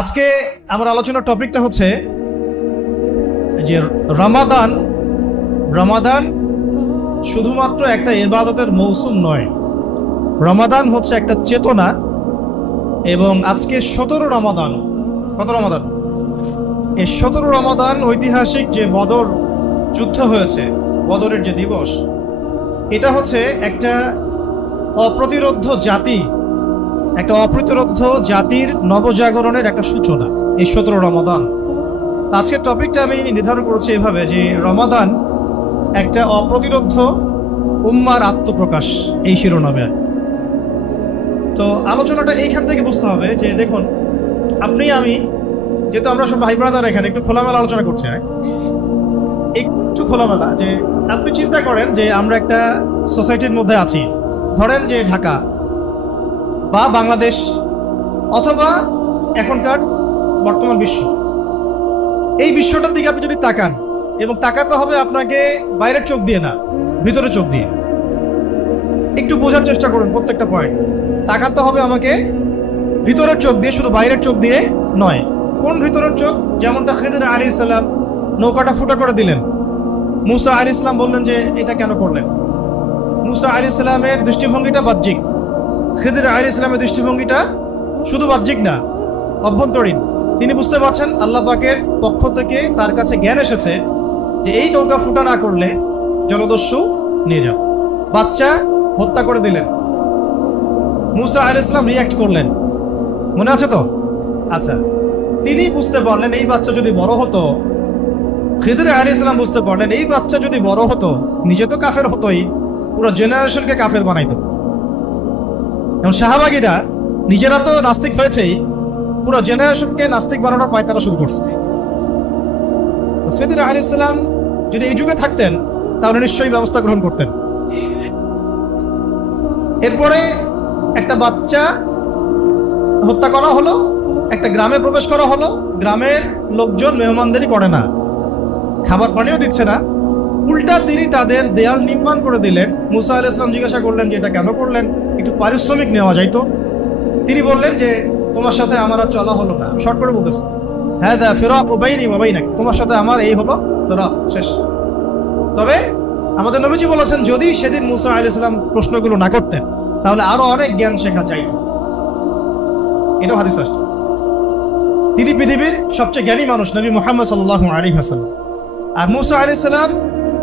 আজকে আমার আলোচনার টপিকটা হচ্ছে যে রমাদান রমাদান শুধুমাত্র একটা ইবাদতের মৌসুম নয়। রমাদান হচ্ছে একটা চেতনা। এবং আজকে 17 রমাদান। কত রমাদান? এই 17 রমাদান ঐতিহাসিক যে বদর যুদ্ধ হয়েছে, বদরের যে দিবস, এটা হচ্ছে একটা অপ্রতিরোধ্য জাতি, একটা অপ্রতিরোধ্য জাতির নবজাগরণের একটা সূচনা এই 17 রমাদান। আজকের টপিকটা আমি নির্ধারণ করেছি এভাবে যে রমাদান একটা অপ্রতিরোধ্য উম্মার আত্মপ্রকাশ, এই শিরোনামে। তো আলোচনাটা এইখান থেকে বুঝতে হবে যে দেখুন, আপনি আমি যেহেতু আমরা সব ভাই ব্রাদার এখানে একটু খোলামেলা আলোচনা করছি, একটু খোলামেলা। যে আপনি চিন্তা করেন যে আমরা একটা সোসাইটির মধ্যে আছি, ধরেন যে ঢাকা বা বাংলাদেশ অথবা এখনকার বর্তমান বিশ্ব। এই বিশ্বটার দিকে আপনি যদি তাকান, এবং তাকাতে হবে আপনাকে বাইরের চোখ দিয়ে না, ভিতরের চোখ দিয়ে। একটু বোঝার চেষ্টা করুন প্রত্যেকটা পয়েন্ট। তাকাতে হবে আমাকে ভিতরের চোখ দিয়ে, শুধু বাইরের চোখ দিয়ে নয়। কোন ভিতরের চোখ? যেমনটা খিদির আলাইহিস সালাম নৌকাটা ফুটা করে দিলেন, মুসা আলাইহিস সালাম বললেন যে এটা কেন করলেন। মুসা আলাইহিস সালামের দৃষ্টিভঙ্গিটা বাহ্যিক, খিদির আলাইহিস সালামের দৃষ্টিভঙ্গিটা শুধু বাহ্যিক না, অভ্যন্তরীণ। তিনি বুঝতে পারছেন আল্লাহ পাকের পক্ষ থেকে তার কাছে জ্ঞান এসেছে যে এই নৌকা ফুটা না করলে জলদস্যু নিয়ে যাও। বাচ্চা হত্যা করে দিলেন, মুসা আলাইহিস সালাম রিঅ্যাক্ট করলেন, মনে আছে তো? আচ্ছা, তিনি বুঝতে পারলেন এই বাচ্চা যদি বড় হতো, খিদির আলাইহিস সালাম বুঝতে পারলেন এই বাচ্চা যদি বড় হতো, নিজে তো কাফের হতোই, পুরো জেনারেশনকে কাফের বানাইতো। এবং সাহাবাগীরা নিজেরা তো নাস্তিক হয়েছেই, পুরো জেনারেশনকে নাস্তিক বানানোর পায়তারা শুরু করছে। খিদির আলাইহিস সালাম যদি এই যুগে থাকতেন তাহলে নিশ্চয়ই ব্যবস্থা গ্রহণ করতেন। এরপরে একটা বাচ্চা হত্যা করা হলো, একটা গ্রামে প্রবেশ করা হলো। গ্রামের লোকজন মেহমানদারি করে না, খাবার পানিও দিচ্ছে না, উল্টা তিনি তাদের দেয়াল নির্মাণ করে দিলেন। মুসা আলাইহিস সালাম জিজ্ঞাসা করলেন যে এটা কেন করলেন, একটু পারিশ্রমিক নেওয়া যাইতো। তিনি বললেন যে তোমার সাথে আমার আর চলা হলো না। শর্ট করে বলতেছে, হ্যাঁ দা ফিরাক বাইনি ওয়া বাইনাক, তোমার সাথে আমার এই হলো ফিরাক, শেষ। তবে আমাদের নবীজি বলেছেন যদি সেদিন মুসা আলাইহিস সালাম প্রশ্নগুলো না করতেন তাহলে আরো অনেক জ্ঞান শেখা চাইতো। এটা হাদিস আসছে। তিনি পৃথিবীর সবচেয়ে জ্ঞানী মানুষ, নবী মুহাম্মদ সাল্লাল্লাহু আলাইহি ওয়াসাল্লাম। আর মুসা আলাইহিস সালাম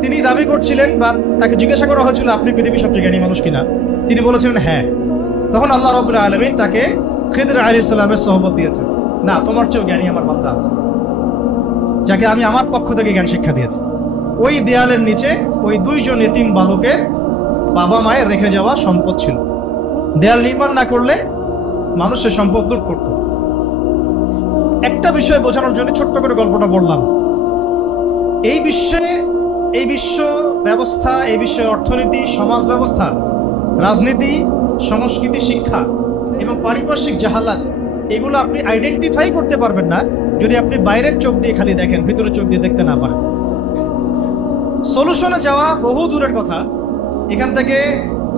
তিনি দাবি করছিলেন, বা তাকে জিজ্ঞাসা করা হয়েছিল আপনি পৃথিবীর সবচেয়ে জ্ঞানী মানুষ কিনা, তিনি বলেছিলেন হ্যাঁ। তখন আল্লাহ রাব্বুল আলামিন তাকে খিদির আলাইহিস সালামের সোহবত দিয়েছেন। না, তোমার চেয়েও জ্ঞানী আমার বান্দা আছে, যাকে আমি আমার পক্ষ থেকে জ্ঞান শিক্ষা দিয়েছি। ওই দেয়ালের নিচে ওই দুইজন এতিম বালকের বাবা মায়ের রেখে যাওয়া সম্পদ ছিল। দেয়াল নির্মাণ না করলে মানুষ সে সম্পদ লুট করত। একটা বিষয় বোঝানোর জন্য ছোট্ট করে গল্পটা বললাম। এই বিশ্ব ব্যবস্থা, এই বিশ্বের অর্থনীতি, সমাজ ব্যবস্থা, রাজনীতি, সংস্কৃতি, শিক্ষা এবং পারিপার্শ্বিক জাহালাত, এগুলো আপনি আইডেন্টিফাই করতে পারবেন না যদি আপনি বাইরের চোখ দিয়ে খালি দেখেন, ভিতরের চোখ দিয়ে দেখতে না পারেন। সলিউশনে যাওয়া বহু দূরের কথা, এখান থেকে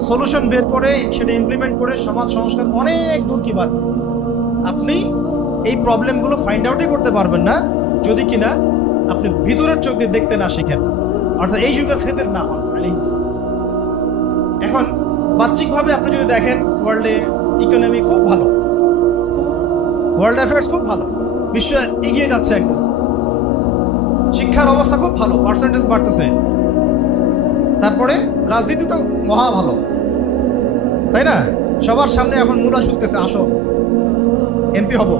সলিউশন বের করে সেটা ইমপ্লিমেন্ট করে সমাজ সংস্কার অনেক দূর কি বাদ। আপনি এই প্রবলেমগুলো ফাইন্ড আউটই করতে পারবেন না যদি কিনা আপনি ভিতরের চোখ দিয়ে দেখতে না শিখেন, অর্থাৎ এই যুগের খিদির না হন আলাইহিস সালাম। এখন বাহ্যিকভাবে আপনি যদি দেখেন, ওয়ার্ল্ডে ইকোনমি খুব ভালো, ওয়ার্ল্ড অ্যাফেয়ার্স খুব ভালো, বিশ্ব এগিয়ে যাচ্ছে একদম, শিক্ষার অবস্থা খুব ভালো, পার্সেন্টেজ বাড়তেছে, তারপরে রাজনীতি তো মহা ভালো, তাই না? সবার সামনে এখন মূলা ঝুলতেছে, আসো এমপি হব।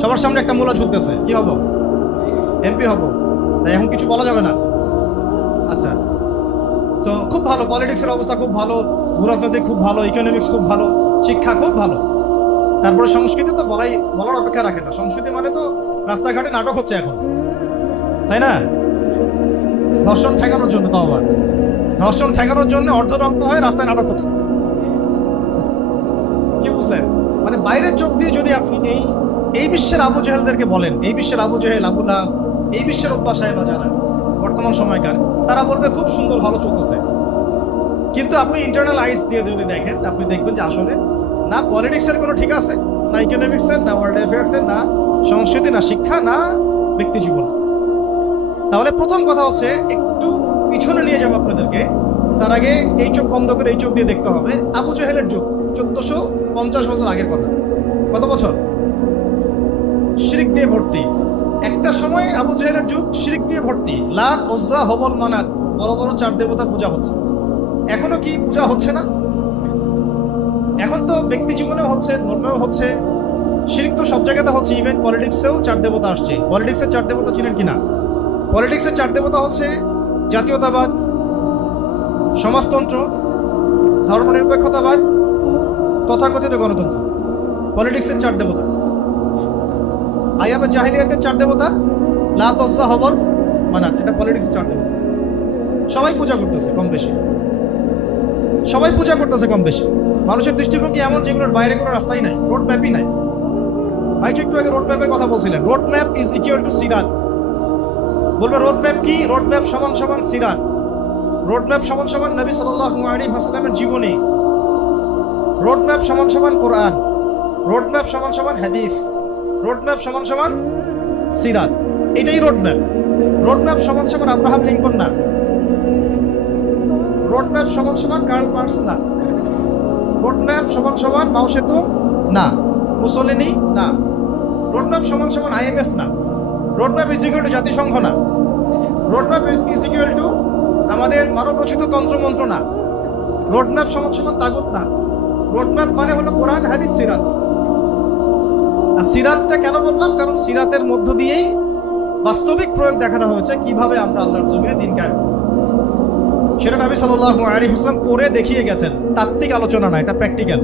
সবার সামনে একটা মূলা ঝুলতেছে, কি হব? এমপি হব। তাই এখন কিছু বলা যাবে না। আচ্ছা, তো খুব ভালো, পলিটিক্সের অবস্থা খুব ভালো, ভূরাজনৈতিক খুব ভালো, ইকোনমিক্স খুব ভালো, শিক্ষা খুব ভালো। তারপরে সংস্কৃতি তো বলার অপেক্ষা রাখে না। সংস্কৃতি মানে তো রাস্তাঘাটে নাটক হচ্ছে এখন, তাই না? ধর্ষণ ঠেকানোর জন্য, তাও আবার ধর্ষণ ঠেকানোর জন্য অর্ধরক্ত হয়ে রাস্তায় নাটক হচ্ছে। কি বুঝলেন? মানে বাইরের চোখ দিয়ে যদি আপনি এই বিশ্বের আবু জেহেলদেরকে বলেন, এই বিশ্বের আবু জেহেল, আবু লাহাব, এই বিশ্বের উতবা সাহেবা যারা বর্তমান সময়কার, তারা বলবে খুব সুন্দর, ভালো চলতেছে। কিন্তু আপনি ইন্টারনাল আইস দিয়ে যদি দেখেন, আপনি দেখবেন যে আসলে না পলিটিক্সের কোনো ঠিক আছে, না ইকোনমিক্সের, না ওয়ার্ল্ড অ্যাফেয়ার্সের, না সংস্কৃতি, না শিক্ষা, না ব্যক্তি জীবন। তাহলে প্রথম কথা হচ্ছে একটু পিছনে নিয়ে যাবো আপনাদেরকে। তার আগে এই চোখ বন্ধ করে এই চোখ দিয়ে দেখতে হবে আবু জেহেলের যুগ 1450 বছর আগের কথা। কত বছর? শিরক দিয়ে ভর্তি। একটা সময় আবু জেহেলের যুগ শিরক দিয়ে ভর্তি। লাত, উজ্জা, হবল, মানাত, বড় বড় 4 দেবতার পূজা হচ্ছে। এখনো কি পূজা হচ্ছে না? এখন তো ব্যক্তি জীবনেও হচ্ছে, ধর্মেও হচ্ছে, শিরক তো সব জায়গাতে হচ্ছে। ইভেন পলিটিক্সেও 4 দেবতা আসছে। পলিটিক্সের 4 দেবতা চিনেন কিনা? পলিটিক্সের 4 দেবতা হচ্ছে জাতীয়তাবাদ, সমাজতন্ত্র, ধর্মনিরপেক্ষতাবাদ, তথাকথিত গণতন্ত্র। পলিটিক্সের 4 দেবতা। আইয়ামে জাহিলিয়াতের 4 দেবতা লাত, উজ্জা, হবল, মানাত, এটা পলিটিক্সের 4 দেবতা। সবাই পূজা করতেছে কম বেশি, সবাই পূজা করতেছে কম বেশি। মানুষের দৃষ্টিভঙ্গি এমন যেগুলোর বাইরে কোনো রাস্তাই নাই, রোড ম্যাপই নাই। ভাই একটু আগে রোড ম্যাপের কথা বলছিলেন। Road map is equal to সিরাত। বলবে রোড ম্যাপ কি? রোড ম্যাপ সমান সমান সিরাত। রোড ম্যাপ সমান সমান নবী সাল্লাল্লাহু আলাইহি ওয়াসাল্লামের জীবনী। রোড ম্যাপ সমান সমান কোরআন। রোড ম্যাপ সমান সমান হাদিস। রোড ম্যাপ সমান সমান সিরাত। এটাই রোড ম্যাপ। রোড ম্যাপ সমান সমান আব্রাহাম লিঙ্কন না। রোড ম্যাপ সমান সমান কার্ল মার্কস না। রোড ম্যাপ সমান সমান মাও সেতুং না, মুসোলিনি না। রোড ম্যাপ সমান সমান IMF না। Road map is equal two জাতিসংঘ না। Road map is equal two আমাদের মানব রচিত তন্ত্রমন্ত্র না। রোড ম্যাপ সমান সমান তাগুত না। রোড ম্যাপ মানে হলো কোরআন, হাদিস, সিরাত। আর সিরাতটা কেন বললাম? কারণ সিরাতের মধ্য দিয়েই বাস্তবিক প্রয়োগ দেখানো হয়েছে কিভাবে আমরা আল্লাহর জমিনে দিন কায়েম। সেটা নবী সাল্লাল্লাহু আলাইহি ওয়াসাল্লাম করে দেখিয়ে গেছেন। তাত্ত্বিক আলোচনা না, এটা প্র্যাকটিক্যাল।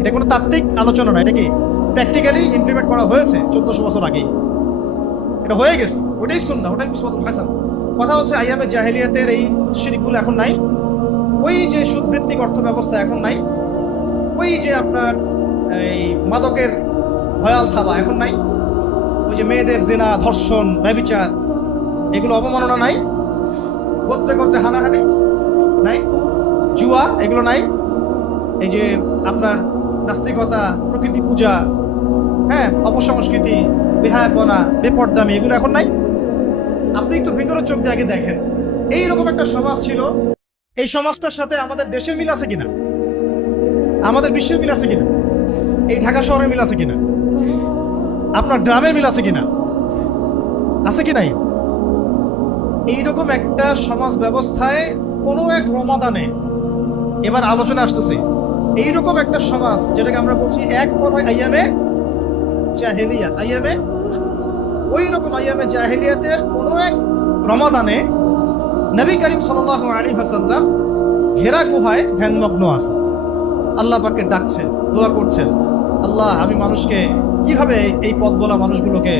এটা কোনো তাত্ত্বিক আলোচনা না, এটা কি প্র্যাকটিক্যালি ইমপ্লিমেন্ট করা হয়েছে 1400 বছর আগেই। এটা হয়ে গেছে, ওটাই সুন্নাহ, ওটাই উসওয়াতুল হাসান। কথা হচ্ছে আইয়ামে জাহেলিয়াতের এই শিরকগুলো এখন নাই। ওই যে সুদভিত্তিক অর্থ ব্যবস্থা এখন নাই। ওই যে আপনার এই মাদকের ভয়াল থাবা এখন নাই। ওই যে মেয়েদের জিনা, ধর্ষণ, ব্যভিচার, এগুলো অবমাননা নাই। গোত্রে গোত্রে হানাহানি নাই। জুয়া এগুলো নাই। এই যে আপনার নাস্তিকতা, প্রকৃতি পূজা, হ্যাঁ, অপসংস্কৃতি, বেহায়াপনা, বেপরদামি, এগুলো এখন নাই। আপনি একটু ভিতরে চোখ দিয়ে আগে দেখেন। এইরকম একটা সমাজ ছিল। এই সমাজটার সাথে আমাদের দেশের মিল আছে কিনা? আমাদের বিশ্বের মিল আছে কিনা? এই ঢাকা শহরের মিল আছে কিনা? আপনার গ্রামের মিল আছে কিনা? আছে কি নাই? এইরকম একটা সমাজ ব্যবস্থায় কোনো এক রমাদানে, এবার আলোচনা আসতেছে, এইরকম একটা সমাজ যেটাকে আমরা বলছি এক কথায় আইয়ামে জাহেলিয়াত। আইয়ামে ওই রকম আইয়ামে জাহেলিয়াতের কোনো এক রমাদানে নবী করিম সাল্লাল্লাহু আলাইহি ওয়াসাল্লাম হেরা গুহায় ধ্যানমগ্ন আছেন। আল্লাহ পাককে ডাকছেন, দোয়া করছেন, আল্লাহ আমি মানুষকে কিভাবে, এই পথ বলা মানুষগুলোকে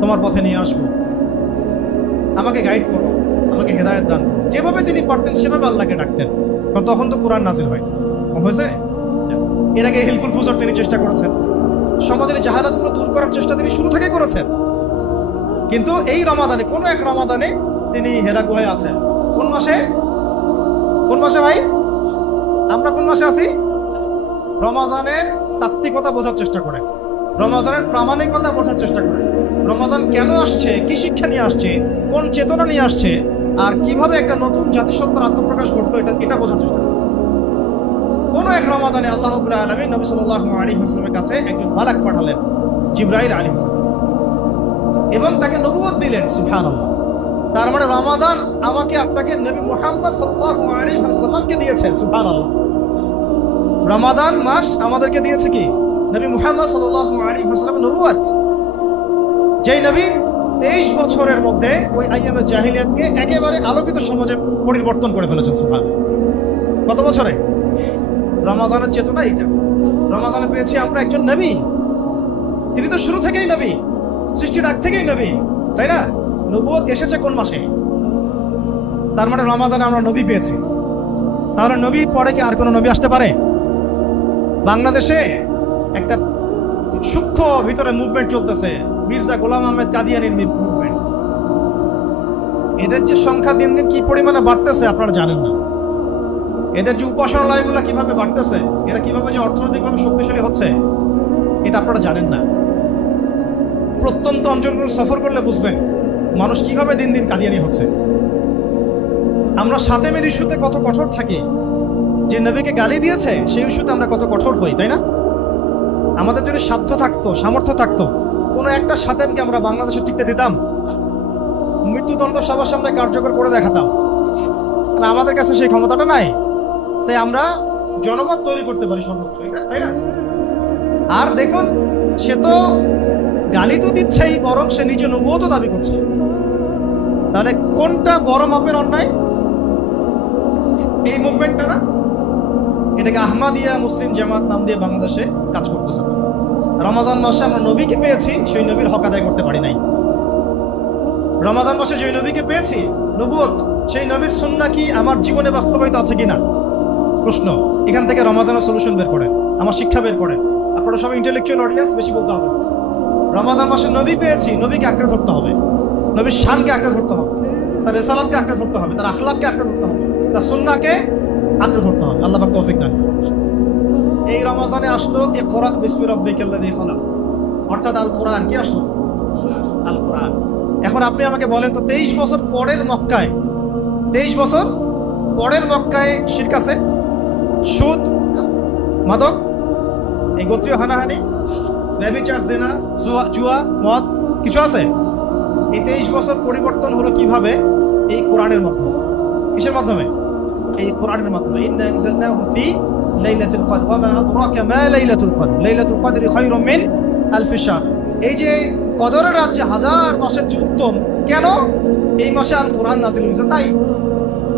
তোমার পথে নিয়ে আসবো, আমাকে গাইড করো, আমাকে হেদায়েত দান। যেভাবে তিনি পারতেন সেভাবে আল্লাহকে ডাকতেন। কারণ তখন তো কোরআন নাজিল হয় হয়েছে। এর আগে হিলফুল ফুজর তিনি চেষ্টা করেছেন। সমাজের জাহালাতগুলো দূর করার চেষ্টা তিনি শুরু থেকে করেছেন। কিন্তু এই রমাদানে, কোনো এক রমাদানে তিনি হেরা গুহায় আছেন। কোন মাসে? কোন মাসে ভাই? আমরা কোন মাসে আছি? রমাজানের তাত্ত্বিকতা বোঝার চেষ্টা করেন, রমাজানের প্রামাণিকতা বোঝার চেষ্টা করেন। রমাজান কেন আসছে, কি শিক্ষা নিয়ে আসছে, কোন চেতনা নিয়ে আসছে, আর কিভাবে একটা নতুন জাতিসত্তার আত্মপ্রকাশ ঘটলো, এটা বোঝার চেষ্টা করেন। কোন এক রমাদানে আল্লাহ রাব্বুল আলামিন নবী সাল্লাল্লাহু আলাইহি ওয়াসাল্লামের কাছে একজন মালাক পাঠালেন, জিবরাইল আলাইহিস সালাম, এবং তাকে নবুয়ত দিলেন। সুবহানাল্লাহ। তার মানে রমাদান আমাকে আপনাকে নবী মুহাম্মদ সাল্লাল্লাহু আলাইহি ওয়াসাল্লামকে দিয়েছে। সুবহানাল্লাহ। রমাদান মাস আমাদেরকে দিয়েছে কি? নবী মুহাম্মদ সাল্লাল্লাহু আলাইহি ওয়াসাল্লামের নবুয়ত। যেই নবী 23 বছরের মধ্যে ওই আইয়ামে জাহিলিয়াতকে একেবারে আলোকিত সমাজে পরিবর্তন করে ফেলেছেন। সুবহানাল্লাহ। কত বছরে? রমাজানের চেতনা এইটা। রমাজানে পেয়েছি আমরা একজন নবী, তিনি তো শুরু থেকেই নবী, সৃষ্টির আগ থেকেই নবী, তাই না? নবুয়ত এসেছে কোন মাসে? তার মানে রমাদানে আমরা নবী পেয়েছি। তাহলে নবীর পরে কি আর কোনো নবী আসতে পারে? বাংলাদেশে একটা সূক্ষ্ম ভিতরে মুভমেন্ট চলতেছে, মির্জা গোলাম আহমেদ কাদিয়ানির মুভমেন্ট। এদের যে সংখ্যা দিন দিন কি পরিমাণে বাড়তেছে আপনারা জানেন না। এদের যে উপাসনালয়গুলো কিভাবে বাড়তেছে, এরা কিভাবে যে অর্থনৈতিকভাবে শক্তিশালী হচ্ছে, এটা আপনারা জানেন না। প্রত্যন্ত অঞ্চলগুলো সফর করলে বুঝবেন মানুষ কিভাবে দিন দিন কাদিয়ানি হচ্ছে। আমরা সাতেমের ইস্যুতে কত কঠোর থাকি, যে নবীকে গালি দিয়েছে সেই ইস্যুতে আমরা কত কঠোর হই, তাই না? আমাদের যদি সাধ্য থাকতো, সামর্থ্য থাকতো, কোনো একটা সাতেমকে আমরা বাংলাদেশে টিকতে দিতাম, মৃত্যুদণ্ড সবার সামনে কার্যকর করে দেখাতাম। আর আমাদের কাছে সেই ক্ষমতাটা নাই, তাই আমরা জনমত তৈরি করতে পারি সর্বোচ্চ, তাই না? আর দেখুন, সে তো গালি তো দিচ্ছেই, বরং সে নিজে নবুয়তও দাবি করছে। তাহলে কোনটা বড় মাপের অন্যায়? এই মুভমেন্টটা না, এটাকে আহমাদিয়া মুসলিম জামাত নাম দিয়ে বাংলাদেশে কাজ করতেছে। রমজান মাসে আমরা নবীকে পেয়েছি, সেই নবীর হক আদায় করতে পারি নাই। রমজান মাসে যে নবীকে পেয়েছি, নবুয়ত, সেই নবীর সুন্নাহ কি আমার জীবনে বাস্তবায়িত আছে কিনা প্রশ্ন। এখান থেকে রমজানের সলিউশন বের করে, আমার শিক্ষা বের করে। আপনারা সবাই ইন্টেলেকচুয়াল অডিয়েন্স, বেশি বলতে হবে। রমজান মাসে নবী পেয়েছি, নবীকে আঁকড়ে ধরতে হবে, নবীর শানকে আঁকড়ে ধরতে হবে, তার রিসালাতকে আঁকড়ে ধরতে হবে, তার আখলাককে আঁকড়ে ধরতে হবে, তার সুন্নাহকে আঁকড়ে ধরতে হবে। আল্লাহ পাক তৌফিক দান। এই রমজানে আসলো ইকরা বিসমি রাব্বিকাল্লাযী খালাক, অর্থাৎ আল কোরআন। কি আসলো? আল কোরআন। এখন আপনি আমাকে বলেন তো, 23 বছর পরের মক্কায়, 23 বছর পরের মক্কায় শিরক আছে? সুদ, মাদক, এই গোত্রীয় হানাহানি, ব্যভিচার, জিনা, জুয়া, মদ, কিছু আছে? এই 23 বছর পরিবর্তন হলো কিভাবে? এই কোরআনের মাধ্যমে। কিসের মাধ্যমে? এই কোরআনের মাধ্যমে। ইন্না আনজালনাহু ফি লাইলাতুল কদর ওয়া মা আদরাকা মা লাইলাতুল কদর লাইলাতুল কদরি খায়রুম মিন আলফি শাহর। এই যে কদরের রাত যে হাজার মাসের যে উত্তম, কেন? এই মাসে আল কোরআন নাযিল হয়েছে তাই।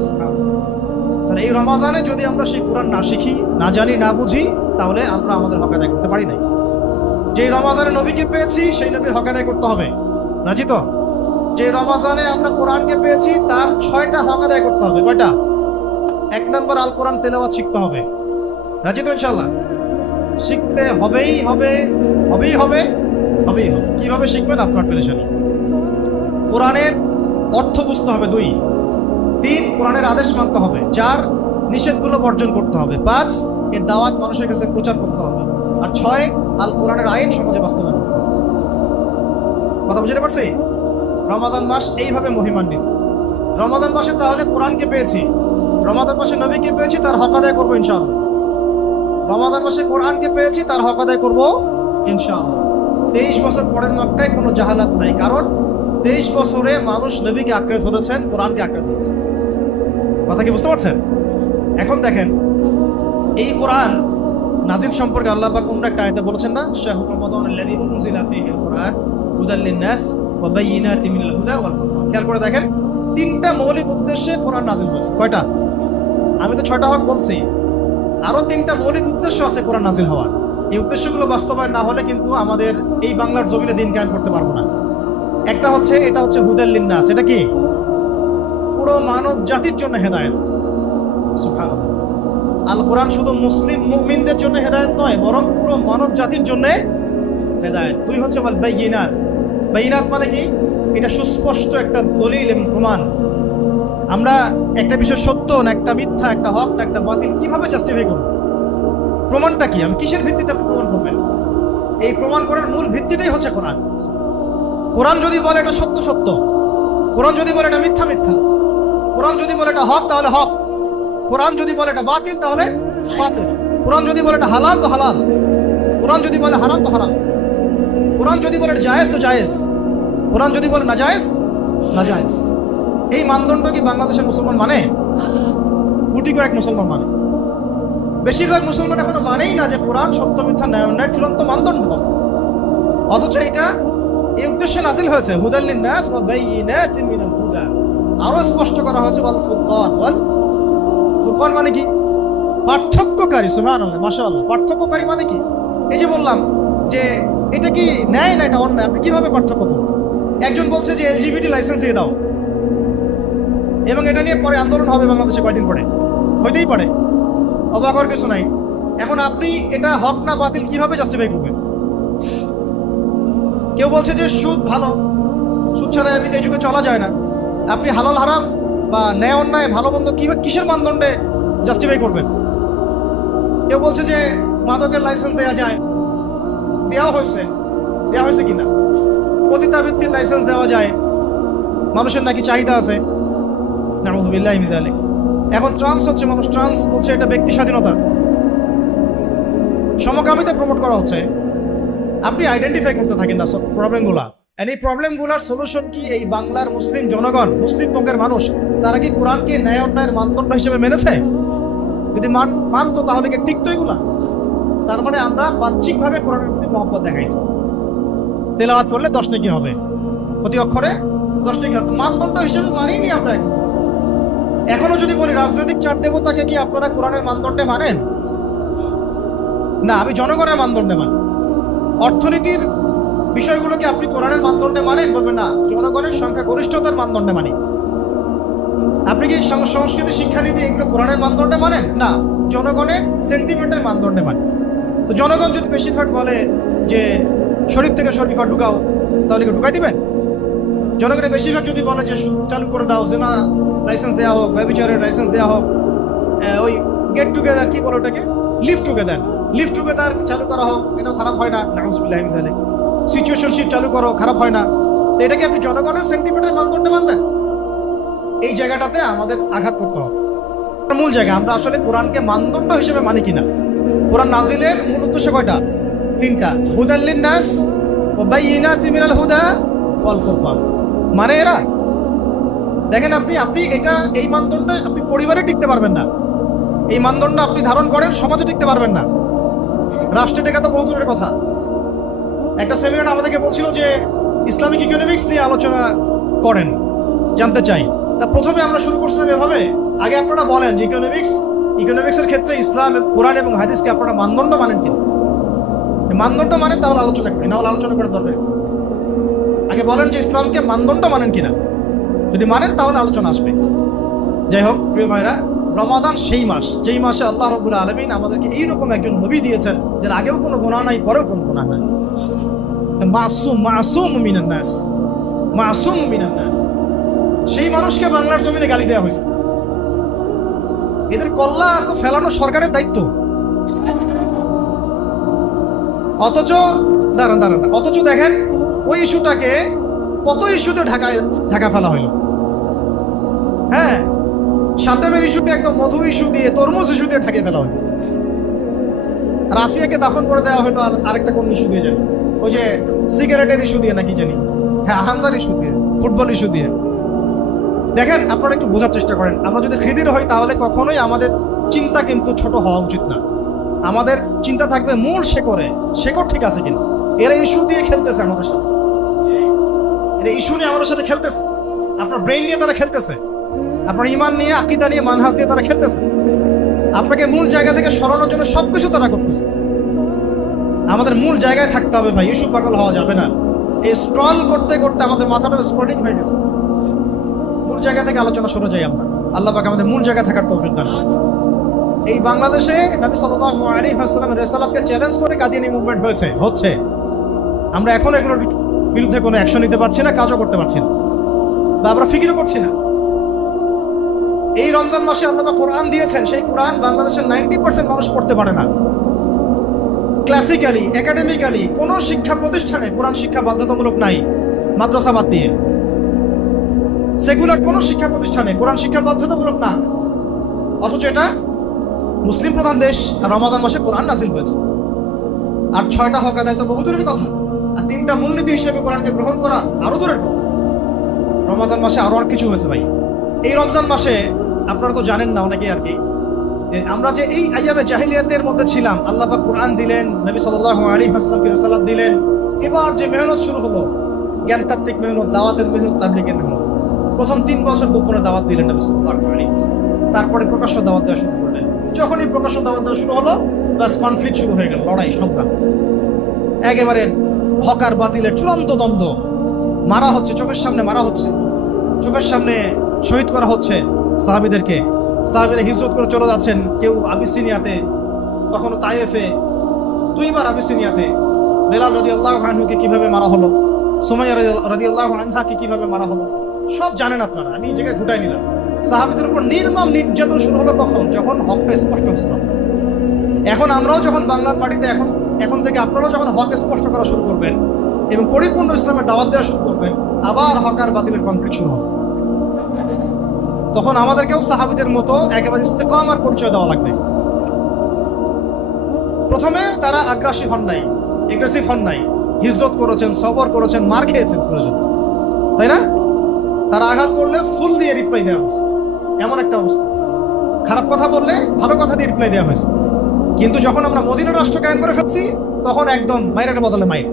সুবহানাল্লাহ। এই রমজানে যদি আমরা সেই কোরআন না শিখি, না জানি, না বুঝি, তাহলে আমরা আমাদের হক আদায় করতে পারি নাই। যে রমজানে নবীকে পেয়েছি, সেই নবীর হক আদায় করতে হবে। রাজি তো? যে রমজানে আমরা কোরআনকে পেয়েছি, তার 6টা হক আদায় করতে হবে। কয়টা? 1 নম্বর, আল কোরআন তেলাওয়াত শিখতে হবে। রাজি তো? ইনশাআল্লাহ শিখতে হবেই হবে, হবেই হবে, হবেই হবে। কিভাবে শিখবেন? আপনার পেরেশানি। কোরআনের অর্থ বুঝতে হবে। 2, 3 কোরআনের আদেশ মানতে হবে। 4 নিষেধগুলো বর্জন করতে হবে। 5 এর দাওয়াত মানুষের কাছে প্রচার করতে হবে। আর 6 আল কোরআনের আইন সমাজে বাস্তবায়ন করতে হবে। কথা বুঝতে পারছি? রমাদান মাস এইভাবে মহিমান্বিত। রমাদান মাসে তাহলে কোরআনকে পেয়েছি, রমাদান মাসে নবীকে পেয়েছি, তার হক আদায় করবো ইনশাআল্লাহ। রমাদান মাসে কোরআনকে পেয়েছি, তার হক আদায় করবো ইনশাআল্লাহ। 23 বছর পরের মক্কায় কোনো জাহালাত নাই, কারণ 23 বছরে মানুষ নবীকে আঁকড়ে ধরেছেন, কোরআনকে আঁকড়ে ধরেছেন। কথা কি বুঝতে পারছেন? এখন দেখেন, এই কোরআন নাজিল সম্পর্কে আল্লাহ পাক অন্য একটা আয়াতে বলেছেন না, শাহরু রমাদানুল্লাযী উনজিলা ফীহিল কুরআন হুদাল লিন-নাস ওয়া বায়্যিনাতিন মিনাল হুদা ওয়াল ফুরকান। খেয়াল করে দেখেন, 3টা মৌলিক উদ্দেশ্যে কোরআন নাজিল হয়েছে। কয়টা? আমি তো 6টা হক বলছি, আরো 3টা মৌলিক উদ্দেশ্য আছে কোরআন নাজিল হওয়ার। এই উদ্দেশ্যগুলো বাস্তবায়ন না হলে কিন্তু আমাদের এই বাংলার জমিনে দিন কায়েম করতে পারবো না। একটা হচ্ছে, এটা হচ্ছে হুদাল লিন-নাস। এটা কি? পুরো মানব জাতির জন্য হেদায়েত। সুবহানাল্লাহ। আল কোরআন শুধু মুসলিম মুমিনদের জন্য হেদায়েত নয়, বরং পুরো মানব জাতির জন্য হেদায়েত। 2 হচ্ছে ওয়াল বায়্যিনাত। বায়্যিনাত মানে কি? এটা সুস্পষ্ট একটা দলিল এবং প্রমাণ। আমরা একটা বিষয় সত্য না একটা মিথ্যা, একটা হক না একটা বাতিল কিভাবে জাস্টিফাই করব? প্রমাণটা কি? আমি কিসের ভিত্তিতে আপনি প্রমাণ করবেন? এই প্রমাণ করার মূল ভিত্তিটাই হচ্ছে কোরআন। কোরআন যদি বলে এটা সত্য সত্য, কোরআন যদি বলে এটা মিথ্যা মিথ্যা, কোরআন যদি বলে এটা হক তাহলে হক, কোরআন যদি বলে এটা বাতিল তাহলে বাতিল, কোরআন যদি বলে এটা হালাল তো হালাল, কোরআন যদি বলে হারাম তো হারাম, কোরআন যদি বলে এটা জায়েজ তো জায়েজ, কোরআন যদি বলে না জায়েজ না জায়েজ। এই মানদণ্ড কি বাংলাদেশের মুসলমান মানে? গুটি কয়েক মুসলমান মানে। বেশিরভাগ মুসলমান এখনো মানেই না যে কোরআন সত্য মিথ্যা ন্যায় অন্যায়ের চূড়ান্ত মানদণ্ড। অথচ এটা এই উদ্দেশ্যে নাজিল হয়েছে, হুদাল লিন-নাস ওয়া বায়্যিনাতিন মিনাল হুদা। আরো স্পষ্ট করা হয়েছে ওয়াল ফুরকান। ওয়াল ফুরকান মানে কি? পার্থক্যকারী। সুবহানাল্লাহ, মাশাআল্লাহ। পার্থক্যকারী মানে কি? এই যে বললাম যে এটা কি ন্যায় না এটা অন্যায়, আপনি কিভাবে পার্থক্য করবেন? একজন বলছে যে এলজিবিটি লাইসেন্স দিয়ে দাও, এবং এটা নিয়ে পরে আন্দোলন হবে বাংলাদেশে কয়েকদিন পরে, হইতেই পারে, অবাক হওয়ার কিছু নাই। এখন আপনি এটা হক না বাতিল কিভাবে জাস্টিফাই করবেন? কেউ বলছে যে সুদ ভালো, সুদ ছাড়া এই যুগে চলা যায় না। আপনি হালাল হারাম বা ন্যায় অন্যায় ভালো মন্দ কিসের মানদণ্ডে জাস্টিফাই করবেন? কেউ বলছে যে মাদকের লাইসেন্স দেওয়া যায়, দেওয়া হয়েছে কিনা? পতিতাবৃত্তির লাইসেন্স দেওয়া যায়, মানুষের নাকি চাহিদা আছে, নাউযুবিল্লাহি মিন যালিক। এখন ট্রান্স হচ্ছে, মানুষ ট্রান্স বলছে এটা ব্যক্তি স্বাধীনতা, সমকামিতা প্রমোট করা হচ্ছে। আপনি আইডেন্টিফাই করতে থাকেন না প্রবলেমগুলা। এই প্রবলেমগুলোর সলিউশন কি? এই বাংলার মুসলিম জনগণ, মুসলিম বঙ্গের মানুষ, তারা কি কোরআনকে ন্যায় অন্যায়ের মানদণ্ড হিসেবে মেনেছে? যদি মানতো তাহলে কি টিকতো এগুলা? তার মানে আমরা বাহ্যিকভাবে কোরআনের প্রতি মহব্বত দেখাইছি। তেলাওয়াত করলে 10 নেকি হবে, প্রতি অক্ষরে 10 নেকি হবে, মানদণ্ড হিসেবে মানিনি আমরা। এখনো যদি বলি রাজনৈতিক চার দেবতাকে কি আপনারা কোরআনের মানদণ্ডে মানেন? না, আমি জনগণের মানদণ্ডে মানি। অর্থনীতির বিষয়গুলোকে আপনি কোরআনের মানদণ্ডে মানেন? বলবেন না, জনগণের সংখ্যা গরিষ্ঠতার মানদণ্ডে মানি। আপনি কি সংস্কৃতি, শিক্ষানীতি এগুলো কোরআনের মানদণ্ডে মানেন? না, জনগণের সেন্টিমেন্টের মানদণ্ডে মানি। তো জনগণ যদি বেশিরভাগ বলে যে শরীফ থেকে শরীফা ঢুকাও, তাহলে কি ঢুকাই দিবেন? জনগণের বেশিরভাগ যদি বলে যে চালু করে দাও, জেনা লাইসেন্স দেওয়া হোক, ব্যভিচারের লাইসেন্স দেওয়া হোক, ওই গেট টুগেদার কি বলে ওটাকে, লিভ টুগেদার চালু করা হোক, এটাও খারাপ হয় না, নাউযুবিল্লাহি মিন যালিক। সিচুয়েশনশিপ চালু করো, খারাপ হয় না। তো এটাকে আপনি জনগণের সেন্টিমেন্টের মানদণ্ডে মানবেন? এই জায়গাটাতে আমাদের আঘাত করতে হবে। মূল জায়গা, আমরা আসলে কোরআনকে মানদণ্ড হিসেবে মানি কিনা। কোরআন নাজিলের মূল উদ্দেশ্য কয়টা? 3টা। হুদাল লিন-নাস ওয়া বাইয়িনাতিন মিনাল হুদা ওয়াল ফুরকান। মানে এরা দেখেন, আপনি এটা, এই মানদণ্ড আপনি পরিবারে টিকতে পারবেন না। এই মানদণ্ড আপনি ধারণ করেন, সমাজে টিকতে পারবেন না, রাষ্ট্রে টেকা তো বহু দূরের কথা। একটা সেমিনার আমাদেরকে বলছিল যে ইসলামিক ইকোনমিক্স নিয়ে আলোচনা করেন, জানতে চাই। তা প্রথমে আমরা শুরু করছিলাম এভাবে, আগে আপনারা বলেন যে ইকোনমিক্সের ক্ষেত্রে ইসলাম, কোরআন এবং হাদিসকে আপনারা মানদণ্ড মানেন কিনা। মানদণ্ড মানেন তাহলে আলোচনা করি, না হলে আলোচনা করে দরকার। আগে বলেন যে ইসলামকে মানদণ্ড মানেন কিনা, যদি মানেন তাহলে আলোচনা আসবে। যাই হোক প্রিয় ভাইরা, রমাদান সেই মাস যেই মাসে আল্লাহ রাব্বুল আলামিন আমাদেরকে এইরকম একজন নবী দিয়েছেন, যার আগেও কোনো গুনাহ নাই, পরেও কোনো গুনাহ নাই, মাসুম মিনান নাস। সেই মানুষকে বাংলার জমিনে গালি দেওয়া হয়েছে। এদের কল্লা তো ফেলানো সরকারের দায়িত্ব। অথচ দেখেন ওই ইস্যুটাকে কত ইস্যুতে ঢাকা ফেলা হইল। হ্যাঁ, সাতেমের ইস্যুকে একদম মধু ইস্যু দিয়ে, তরমুজ ইস্যু দিয়ে ঢাকিয়ে ফেলা হইল। রাশিয়াকে দাফন করে দেওয়া হইলো আরেকটা কোন ইস্যু দিয়ে জানি, ওই যে সিগারেটের ইস্যু দিয়ে নাকি জানি, হ্যাঁ হামজার ইস্যু দিয়ে, ফুটবল ইস্যু দিয়ে। দেখেন, আপনারা একটু বোঝার চেষ্টা করেন, আমরা যদি খিদির হই তাহলে কখনোই আমাদের চিন্তা কিন্তু ছোট হওয়া উচিত না। আমাদের চিন্তা থাকবে মূল শেকড় ঠিক আছে কিনা। এরা ইস্যু দিয়ে খেলতেছে আমাদের সাথে, এরা ইস্যু নিয়ে আমাদের সাথে খেলতেছে। আপনার ব্রেন নিয়ে তারা খেলতেছে, আপনার ইমান নিয়ে, আকীদা নিয়ে, মানহাজ নিয়ে তারা খেলতেছে। আপনাকে মূল জায়গা থেকে সরানোর জন্য সবকিছু তারা করতেছে। আমাদের মূল জায়গায় থাকতে হবে ভাই, ইস্যু পাগল হওয়া যাবে না। এই স্ক্রল করতে করতে আমাদের মাথাটা স্ক্রলিং হয়ে গেছে। মূল জায়গা থেকে আলোচনা সরে যাই আমরা। আল্লাহ পাক আমাদের মূল জায়গায় থাকার তৌফিক দান করুন। এই বাংলাদেশে নবী সাল্লাল্লাহু আলাইহি ওয়াসাল্লামের রিসালাতকে চ্যালেঞ্জ করে কাদিয়ানী মুভমেন্ট হচ্ছে। আমরা এখন এগুলোর বিরুদ্ধে কোনো অ্যাকশন নিতে পারছি না, কাজও করতে পারছি না, বা আমরা ফিকিরও করছি না। এই রমজান মাসে আল্লাহ পাক কোরআন দিয়েছেন, সেই কোরআন বাংলাদেশের 90% মানুষ পড়তে পারে না। ক্লাসিক্যালি, একাডেমিক্যালি কোনো শিক্ষা প্রতিষ্ঠানে কোরআন শিক্ষা বাধ্যতামূলক নাই, মাদ্রাসা বাদ দিয়ে। সেকুলার কোনো শিক্ষা প্রতিষ্ঠানে কোরআন শিক্ষা বাধ্যতামূলক না, অথচ এটা মুসলিম প্রধান দেশ, আর রমাদান মাসে কোরআন নাযিল হয়েছে। আর 6টা হক আদায় তো বহু দূরের কথা, আর 3টা মূলনীতি হিসেবে কোরআনকে গ্রহণ করা আরো দূরের কথা। রমজান মাসে আরো অনেক কিছু হয়েছে ভাই। এই রমজান মাসে আপনারা তো জানেন না অনেকেই আর কি, আমরা যে এই আইয়ামে জাহিলিয়াতের মধ্যে ছিলাম, আল্লাহ পাক কোরআন দিলেন, নবী সাল্লাল্লাহু আলাইহি ওয়াসাল্লামকে রিসালাত দিলেন। এবার যে মেহনত শুরু হলো, জ্ঞানতাত্ত্বিক মেহনত, দাওয়াতের মেহনত, তাবলীগের মেহনত। প্রথম 3 বছর গোপনে দাওয়াত দিলেন নবী সাল্লাল্লাহু আলাইহি ওয়াসাল্লাম, তারপরে প্রকাশ্য দাওয়াত দেওয়া শুরু করলেন। যখনই প্রকাশ্য দাওয়াত দেওয়া শুরু হলো, বাস কনফ্লিক্ট শুরু হয়ে গেল, লড়াই, সংগ্রাম। একেবারে হক আর বাতিলের চূড়ান্ত দ্বন্দ্ব। মারা হচ্ছে, চোখের সামনে মারা হচ্ছে, চোখের সামনে শহীদ করা হচ্ছে সাহাবীদেরকে। সাহাবীরা হিজরত করে চলে যাচ্ছেন, কেউ আবিসিনিয়াতে, কখনো তায়েফে, 2 বার আবিসিনিয়াতে। বেলাল রাদিয়াল্লাহু আনহুকে কিভাবে মারা হলো, সুমাইয়া রাদিয়াল্লাহু আনহাকে কিভাবে মারা হলো, সব জানেন আপনারা। আমি এই জায়গায় ঘুটাই নিলাম। সাহাবীদের উপর নির্মম নির্যাতন শুরু হলো কখন? যখন হকটা স্পষ্ট হচ্ছে। এখন আমরাও যখন বাংলার মাটিতে এখন এখন থেকে আপনারাও যখন হক স্পষ্ট করা শুরু করবেন এবং পরিপূর্ণ ইসলামের দাওয়াত দেওয়া শুরু করবেন, আবার হক আর বাতিলের কনফ্লিক্ট শুরু হবে। তখন আমাদেরকেও সাহাবীদের মতো একেবারে ইস্তেকামার পরিচয় দেওয়া লাগবে। প্রথমে তারা আগ্রাসী হন নাই, এগ্রেসিভ হন নাই, হিজরত করেছেন, সবর করেছেন, মার খেয়েছেন প্রয়োজন, তাই না? তারা আঘাত করলে ফুল দিয়ে রিপ্লাই দেওয়া হয়েছে, এমন একটা অবস্থা। খারাপ কথা বললে ভালো কথা দিয়ে রিপ্লাই দেওয়া হয়েছে। কিন্তু যখন আমরা মদিনা রাষ্ট্র কায়েম করে ফেলছি, তখন একদম মাইরের বদলে মাইর।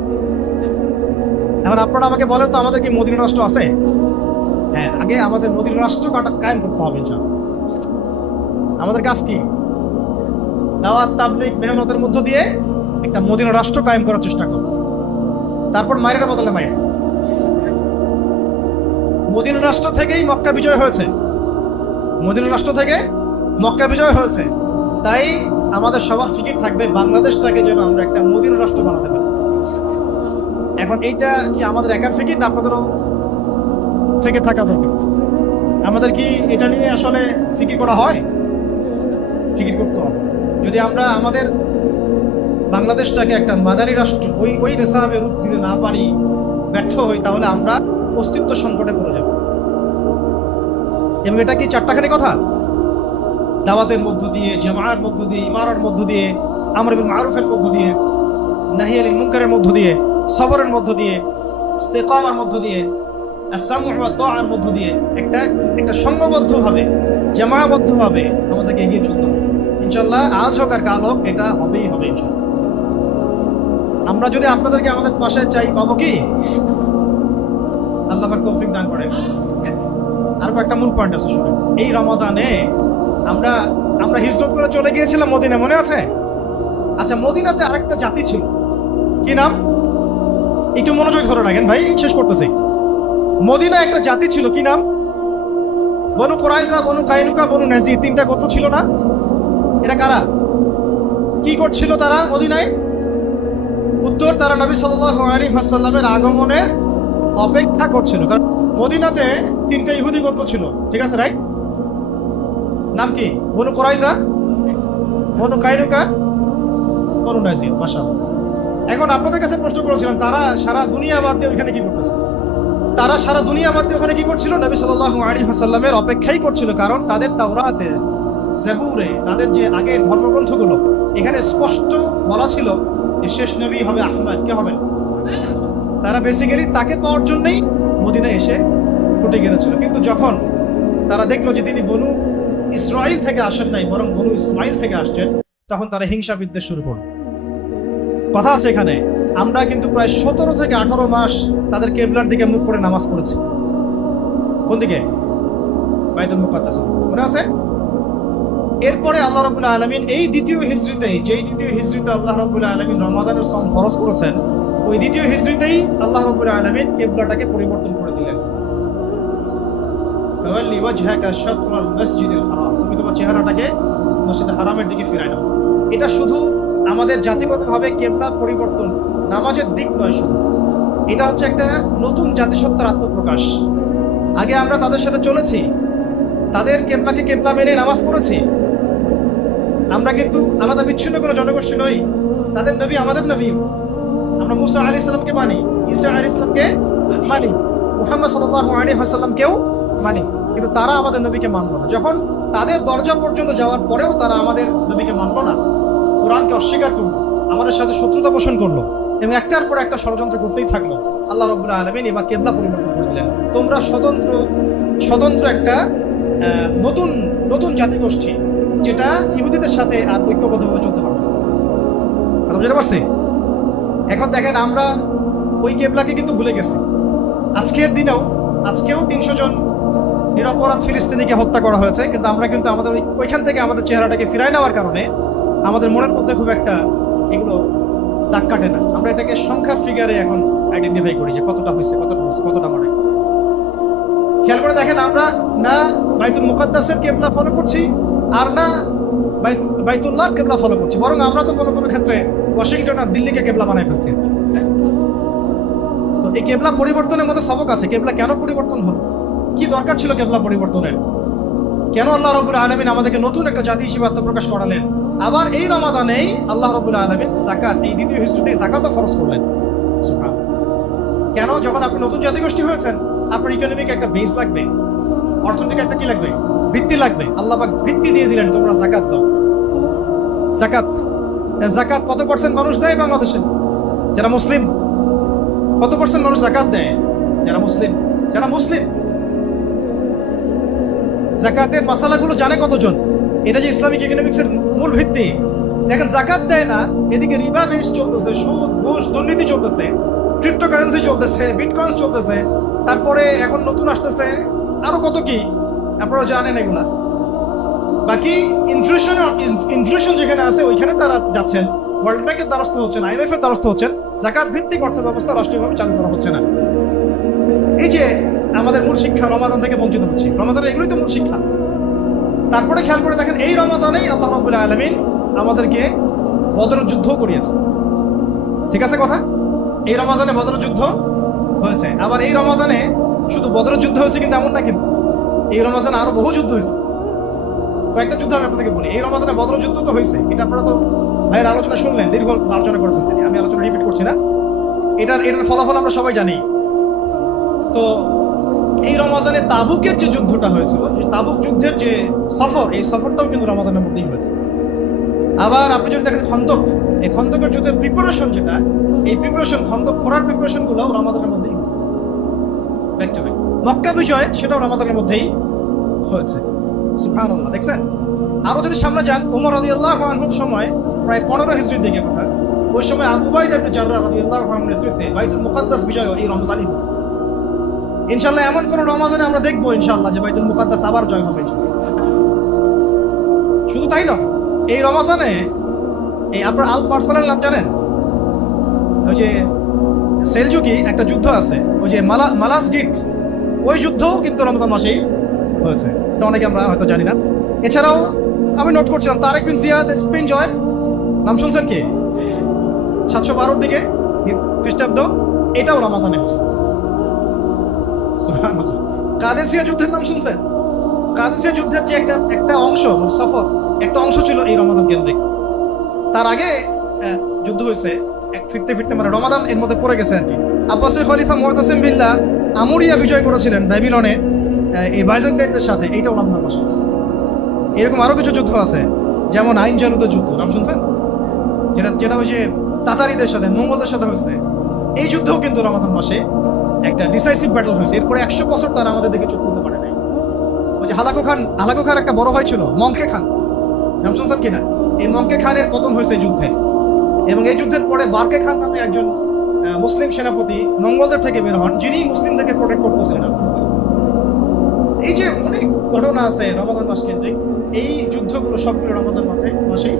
এবার আপনারা আমাকে বলেন তো, আমাদের কি মদিনা রাষ্ট্র আছে? হ্যাঁ, আগে আমাদের মদিনা রাষ্ট্র কায়েম করতে হবে ইনশাআল্লাহ। আমাদের কাজ কি? দাওয়াত, তাবলীগ, মেহনতের মধ্য দিয়ে একটা মদিনা রাষ্ট্র কায়েম করার চেষ্টা করব। তারপর মাইরের বদলে মাইর। মদিনা রাষ্ট্র থেকেই মক্কা বিজয় হয়েছে, মদিনা রাষ্ট্র থেকে মক্কা বিজয় হয়েছে। তাই আমাদের সবার ফিকির থাকবে বাংলাদেশটাকে যেন আমরা একটা মদিনা রাষ্ট্র বানাতে পারি। এখন এইটা কি আমাদের একার ফিকির, না আপনাদেরও ফিকির থাকা দরকার? আমাদের কি এটা নিয়ে আসলে ফিকির করা হয়? ফিকির করতে হবে। যদি আমরা আমাদের বাংলাদেশটাকে একটা মাদানী রাষ্ট্র ওই নিসাবে রূপ দিতে না পারি, ব্যর্থ হই, তাহলে আমরা অস্তিত্ব সংকটে পড়ে যাব। এবং এটা কি চারটাখানি কথা? দাওয়াতের মধ্য দিয়ে, জামাআর মধ্য দিয়ে, ইমারার মধ্য দিয়ে, আমর বিল মারুফের মধ্য দিয়ে, নাহি আনিল মুনকারের মধ্য দিয়ে, সবরের মধ্য দিয়ে, ইস্তেকামার মধ্য দিয়ে, আস-সামউ ওয়া তাআর মধ্য দিয়ে একটা সংঘবদ্ধভাবে, জামাআবদ্ধভাবে আমাদেরকে এগিয়ে চলতে হবে। ইনশাআল্লাহ আজ হোক আর কাল হোক, এটা হবেই হবে ইনশাআল্লাহ। আমরা যদি আপনাদেরকে আমাদের পাশে চাই, পাবো কি? আল্লাহ পাক তৌফিক দান করেন। আর একটা মূল পয়েন্ট আছে, শুনুন। এই রমাদানে আমরা হিজরত করে চলে গিয়েছিলাম মদিনা, মনে আছে? আচ্ছা, মদিনাতে আরেকটা জাতি ছিল, কি নাম? একটু মনোযোগ ধরে রাখেন ভাই, শেষ করতেছি। মদিনা একটা জাতি ছিল, কি নাম? বনু কুরাইজা, বনু কাইনুকা, বনু নাজির, তিনটা গোত্র ছিল না? এরা কারা? কি করছিল তারা মদিনায়? উত্তর, তারা নবী সাল্লাল্লাহু আলাইহি ওয়াসাল্লামের আগমনের অপেক্ষা করছিল। কারণ মদিনাতে তিনটা ইহুদি গোত্র ছিল, ঠিক আছে, রাইট? নাম কি? বনু কুরাইজা, বনু কাইনুকা, বনু নাজির। মাশাআল্লাহ। এখন আপনাদের কাছে প্রশ্ন করেছিলাম, তারা সারা দুনিয়া বাদ দিয়ে ওখানে কি করতেছে? তারা সারা দুনিয়া বাদ দিয়ে ওখানে কি করছিল? নবী সাল্লাল্লাহু আলাইহি ওয়াসাল্লামের অপেক্ষাই করছিল। কারণ তাদের তাওরাতে, জাবুরে, তাদের যে আগের ধর্মগ্রন্থগুলো, এখানে স্পষ্ট বলা ছিল যে শেষ নবী হবে আহমদ। কে হবেন? তারা বেসিক্যালি তাকে পাওয়ার জন্যই মদিনায় এসে ফুটে গিয়েছিল। কিন্তু যখন তারা দেখলো যে তিনি বনু ইসরাইল থেকে আসেন নাই, বরং বনু ইসমাইল থেকে আসছেন, তখন তারা হিংসা বিদ্বেষ শুরু করল। কথা আছে এখানে, আমরা কিন্তু প্রায় 17 থেকে 18 মাস তাদের কেবলার দিকে মুখ করে নামাজ পড়েছি। কোন দিকে? বাইতুল মুকাদ্দাস, মনে আছে? এরপরে আল্লাহ রাব্বুল আলামিন এই দ্বিতীয় হিজরিতে আল্লাহ রাব্বুল আলামিন রমাদানের সম ফরজ করেছেন, ওই দ্বিতীয় হিজরিতেই আল্লাহ রাব্বুল আলামিন কিবলাটাকে পরিবর্তন করে দিলেন। ফাওয়াল্লি ওয়াজহাকা শাতরাল মসজিদিল হারাম, তুমি তোমার চেহারাটাকে মসজিদে হারামের দিকে ফিরায় নাও। এটা শুধু আমাদের জাতিগতভাবে কিবলা পরিবর্তন, নামাজের দিক নয় শুধু, এটা হচ্ছে একটা নতুন জাতিসত্তার আত্মপ্রকাশ। আগে আমরা তাদের সাথে চলেছি, তাদের কেবলাকে কেবলা মেনে নামাজ পড়েছি। আমরা কিন্তু আলাদা বিচ্ছিন্ন কোনো জনগোষ্ঠী নই। তাদের নবী আমাদের নবী। আমরা মুসা আলাইহিস সালামকে মানি, ঈসা আলাইহিস সালামকে মানি, মুহাম্মদ সাল্লাল্লাহু আলাইহি ওয়াসাল্লামকেও মানি, কিন্তু তারা আমাদের নবীকে মানলো না। যখন তাদের দরজা পর্যন্ত যাওয়ার পরেও তারা আমাদের নবীকে মানলো না, কোরআনকে অস্বীকার করলো, আমাদের সাথে শত্রুতা পোষণ করলো এবং একটার পর একটা ষড়যন্ত্র করতেই থাকলো, আল্লাহ রাব্বুল আলামিন এবার কিবলা পরিবর্তন করে দিলেন। তোমরা স্বতন্ত্র একটা নতুন জাতিগোষ্ঠী, যেটা ইহুদিদের সাথে আর ঐক্যবদ্ধভাবে চলতে পারবে। কথা বুঝতে পারছি? এখন দেখেন, আমরা ওই কেবলাকে কিন্তু ভুলে গেছি। আজকেও 300 জন নিরপরাধ ফিলিস্তিনিকে হত্যা করা হয়েছে, কিন্তু আমরা কিন্তু আমাদের ওইখান থেকে আমাদের চেহারাটাকে ফিরায় নেওয়ার কারণে আমাদের মনের মধ্যে খুব একটা এগুলো দাগ কাটে না। আমরা এটাকে সংখ্যার ফিগারে এখন আইডেন্টিফাই করি যে কতটা হয়েছে, কতটা মারে। খেয়াল করে দেখেন, আমরা না বাইতুল মুকাদ্দাসের কেবলা ফলো করছি, আর না বাইতুল্লাহর কেবলা ফলো করছি, বরং আমরা তো কোনো ক্ষেত্রে ওয়াশিংটন আর দিল্লিকে কেবলা বানাই ফেলছি। তো এই কেবলা পরিবর্তনের মধ্যে সবক আছে। কেবলা কেন পরিবর্তন হলো? কি দরকার ছিল কেবলা পরিবর্তনের? কেন আল্লাহ রাব্বুল আলামিন আমাদেরকে নতুন একটা জাতি হিসেবে আত্মপ্রকাশ করালেন? আবার এই রমাদানেই আল্লাহ রাব্বুল আলামিন যাকাত, এই দ্বিতীয় হিজরিতে যাকাতও ফরজ করলেন। সুবহানাল্লাহ। কেন? যখন আপনি নতুন জাতিগোষ্ঠী হয়েছেন, আপনার ইকোনমিক একটা বেস লাগবে, অর্থনৈতিক একটা কি লাগবে, ভিত্তি লাগবে। আল্লাহ পাক ভিত্তি দিয়ে দিলেন, তোমরা যাকাত দাও। যাকাত, যাকাত কত পার্সেন্ট মানুষ দেয় বাংলাদেশে? যারা মুসলিম। কত পার্সেন্ট মানুষ যাকাত দেয়? যারা মুসলিম। যারা মুসলিম যাকাতের মাসালাগুলো জানে কতজন? এটা যে ইসলামিক ইকোনমিক্সের মূল ভিত্তি। দেখেন, যাকাত দেয় না, এদিকে রিবা বেশ চলতেছে, সুদ ঘুষ দুর্নীতি চলতেছে, ক্রিপ্টোকারেন্সি চলতেছে, বিটকয়েন চলতেছে, তারপরে এখন নতুন আসতেছে আরো কত কি, আপনারা জানেন এগুলা। বাকি ইনফ্লেশন যেখানে আছে ওইখানে তারা যাচ্ছেন, ওয়ার্ল্ড ব্যাংকের দ্বারস্থ হচ্ছেন, IMF এর দ্বারস্থ হচ্ছেন, যাকাত ভিত্তিক অর্থ ব্যবস্থা রাষ্ট্রীয়ভাবে চালু করা হচ্ছে না। এই যে আমাদের মূল শিক্ষা, রমাদান থেকে বঞ্চিত হচ্ছে। রমাদানের এগুলোই তো মূল শিক্ষা। তারপরে খেয়াল করে দেখেন, এই রমাদানেই আল্লাহ রাব্বুল আলামিন আমাদেরকে বদরের যুদ্ধ করিয়েছে। ঠিক আছে কথা? এই রমাজানে বদরের যুদ্ধ হয়েছে। আবার এই রমাজানে শুধু বদরের যুদ্ধ হয়েছে কিন্তু এমন না, কিন্তু এই রমাজানে আরো বহু যুদ্ধ হয়েছে। কয়েকটা যুদ্ধ আমি আপনাদেরকে বলি। এই রমাজানে বদরের যুদ্ধ তো হয়েছে, এটা আপনারা তো ভাইয়ের আলোচনা শুনলেন, দীর্ঘ আলোচনা করেছেন তিনি, আমি আলোচনা রিপিট করছি না। এটার ফলাফল আমরা সবাই জানি। তো এই রমাজানে তাবুকের যে যুদ্ধটা হয়েছিল, তাবুক যুদ্ধের যে সফর, এই সফরটাও কিন্তু রমাদানের মধ্যেই হয়েছে। আবার আপনি যদি দেখেন খন্দক, এই খন্দকের যুদ্ধের প্রিপারেশন যেটা, এই প্রিপারেশন, খন্দক খোঁড়ার প্রিপারেশন গুলো রমাদানের মধ্যেই হয়েছে। মক্কা বিজয়, সেটাও রমাদানের মধ্যেই হয়েছে। সুবহানাল্লাহ। দেখছেন? আরো যদি সামনে যান, ওমর রাদিয়াল্লাহু আনহুর সময়, প্রায় 15 হিজরির দিকে কথা, ওই সময় আবু উবাইদা ইবনে জাররাহ রাদিয়াল্লাহু আনহুর নেতৃত্বে বাইতুল মুকাদ্দাস বিজয় এই রমজানই হয়েছে। ইনশাআল্লাহ এমন কোন রমাজানে আমরা দেখবো ইনশাআল্লাহ যে বাইতুল মুকাদ্দাস আবার জয় হবে। শুধু তাই নয়, এই রমাজানে এই আপনার আল পার্সোনাল নাম জানেন? ওই যে সেলজুকি একটা যুদ্ধ আছে, ওই যে মালাস গিট, ওই যুদ্ধও কিন্তু রমজান মাসেই হয়েছে। এটা অনেকে আমরা হয়তো জানি না। এছাড়াও আমি নোট করছিলাম তারেক বিন জিয়াদ স্পেন জয়, নাম শুনছেন কি? 712 দিকে খ্রিস্টাব্দ, এটাও রমাদানে হচ্ছে। সুবহানাল্লাহ। কাদেসিয়া যুদ্ধের নাম শুনছেন? কাদেসিয়া যুদ্ধের যে একটা অংশ, সফর একটা অংশ ছিল এই রমাদান কেন্দ্রিক। তার আগে যুদ্ধ হয়েছে, ফিরতে ফিরতে মানে রমাদান এর মধ্যে পড়ে গেছে আর কি। আব্বাসীয় খলিফা মুতাসিম বিল্লাহ আমুরিয়া বিজয় করেছিলেন ব্যাবিলনে এই বাইজেন্টাইনদের সাথে, এইটাও রমজান মাসে হয়েছে। এরকম আরো কিছু যুদ্ধ আছে, যেমন আইন জালুদের যুদ্ধ, নাম শুনছেন? যেটা ওই যে তাতারিদের সাথে, মঙ্গলদের সাথে হয়েছে। এই যুদ্ধও কিন্তু রমাদান মাসে একটা ডিসাইসিভ ব্যাটল হয়েছে। এরপরে 100 বছর তারা আমাদের দিকে চোখ তুলতে পারে নাই। ওই যে হালাকু খান একটা বড় ভাই ছিল, মঙ্কে খান, নাম শুনছেন কিনা? এই মঙ্কে খানের পতন হয়েছে এই যুদ্ধে। এবং এই যুদ্ধের পরে বারকে খান নামে একজন মুসলিম সেনাপতি মঙ্গলদের থেকে বের হন, যিনি মুসলিমদেরকে প্রোটেক্ট করতেছিলেন। এই যে অনেক ঘটনা আছে রমাদান মাস কেন্দ্রিক, এই যুদ্ধগুলো সবগুলো রমাদান মাসেই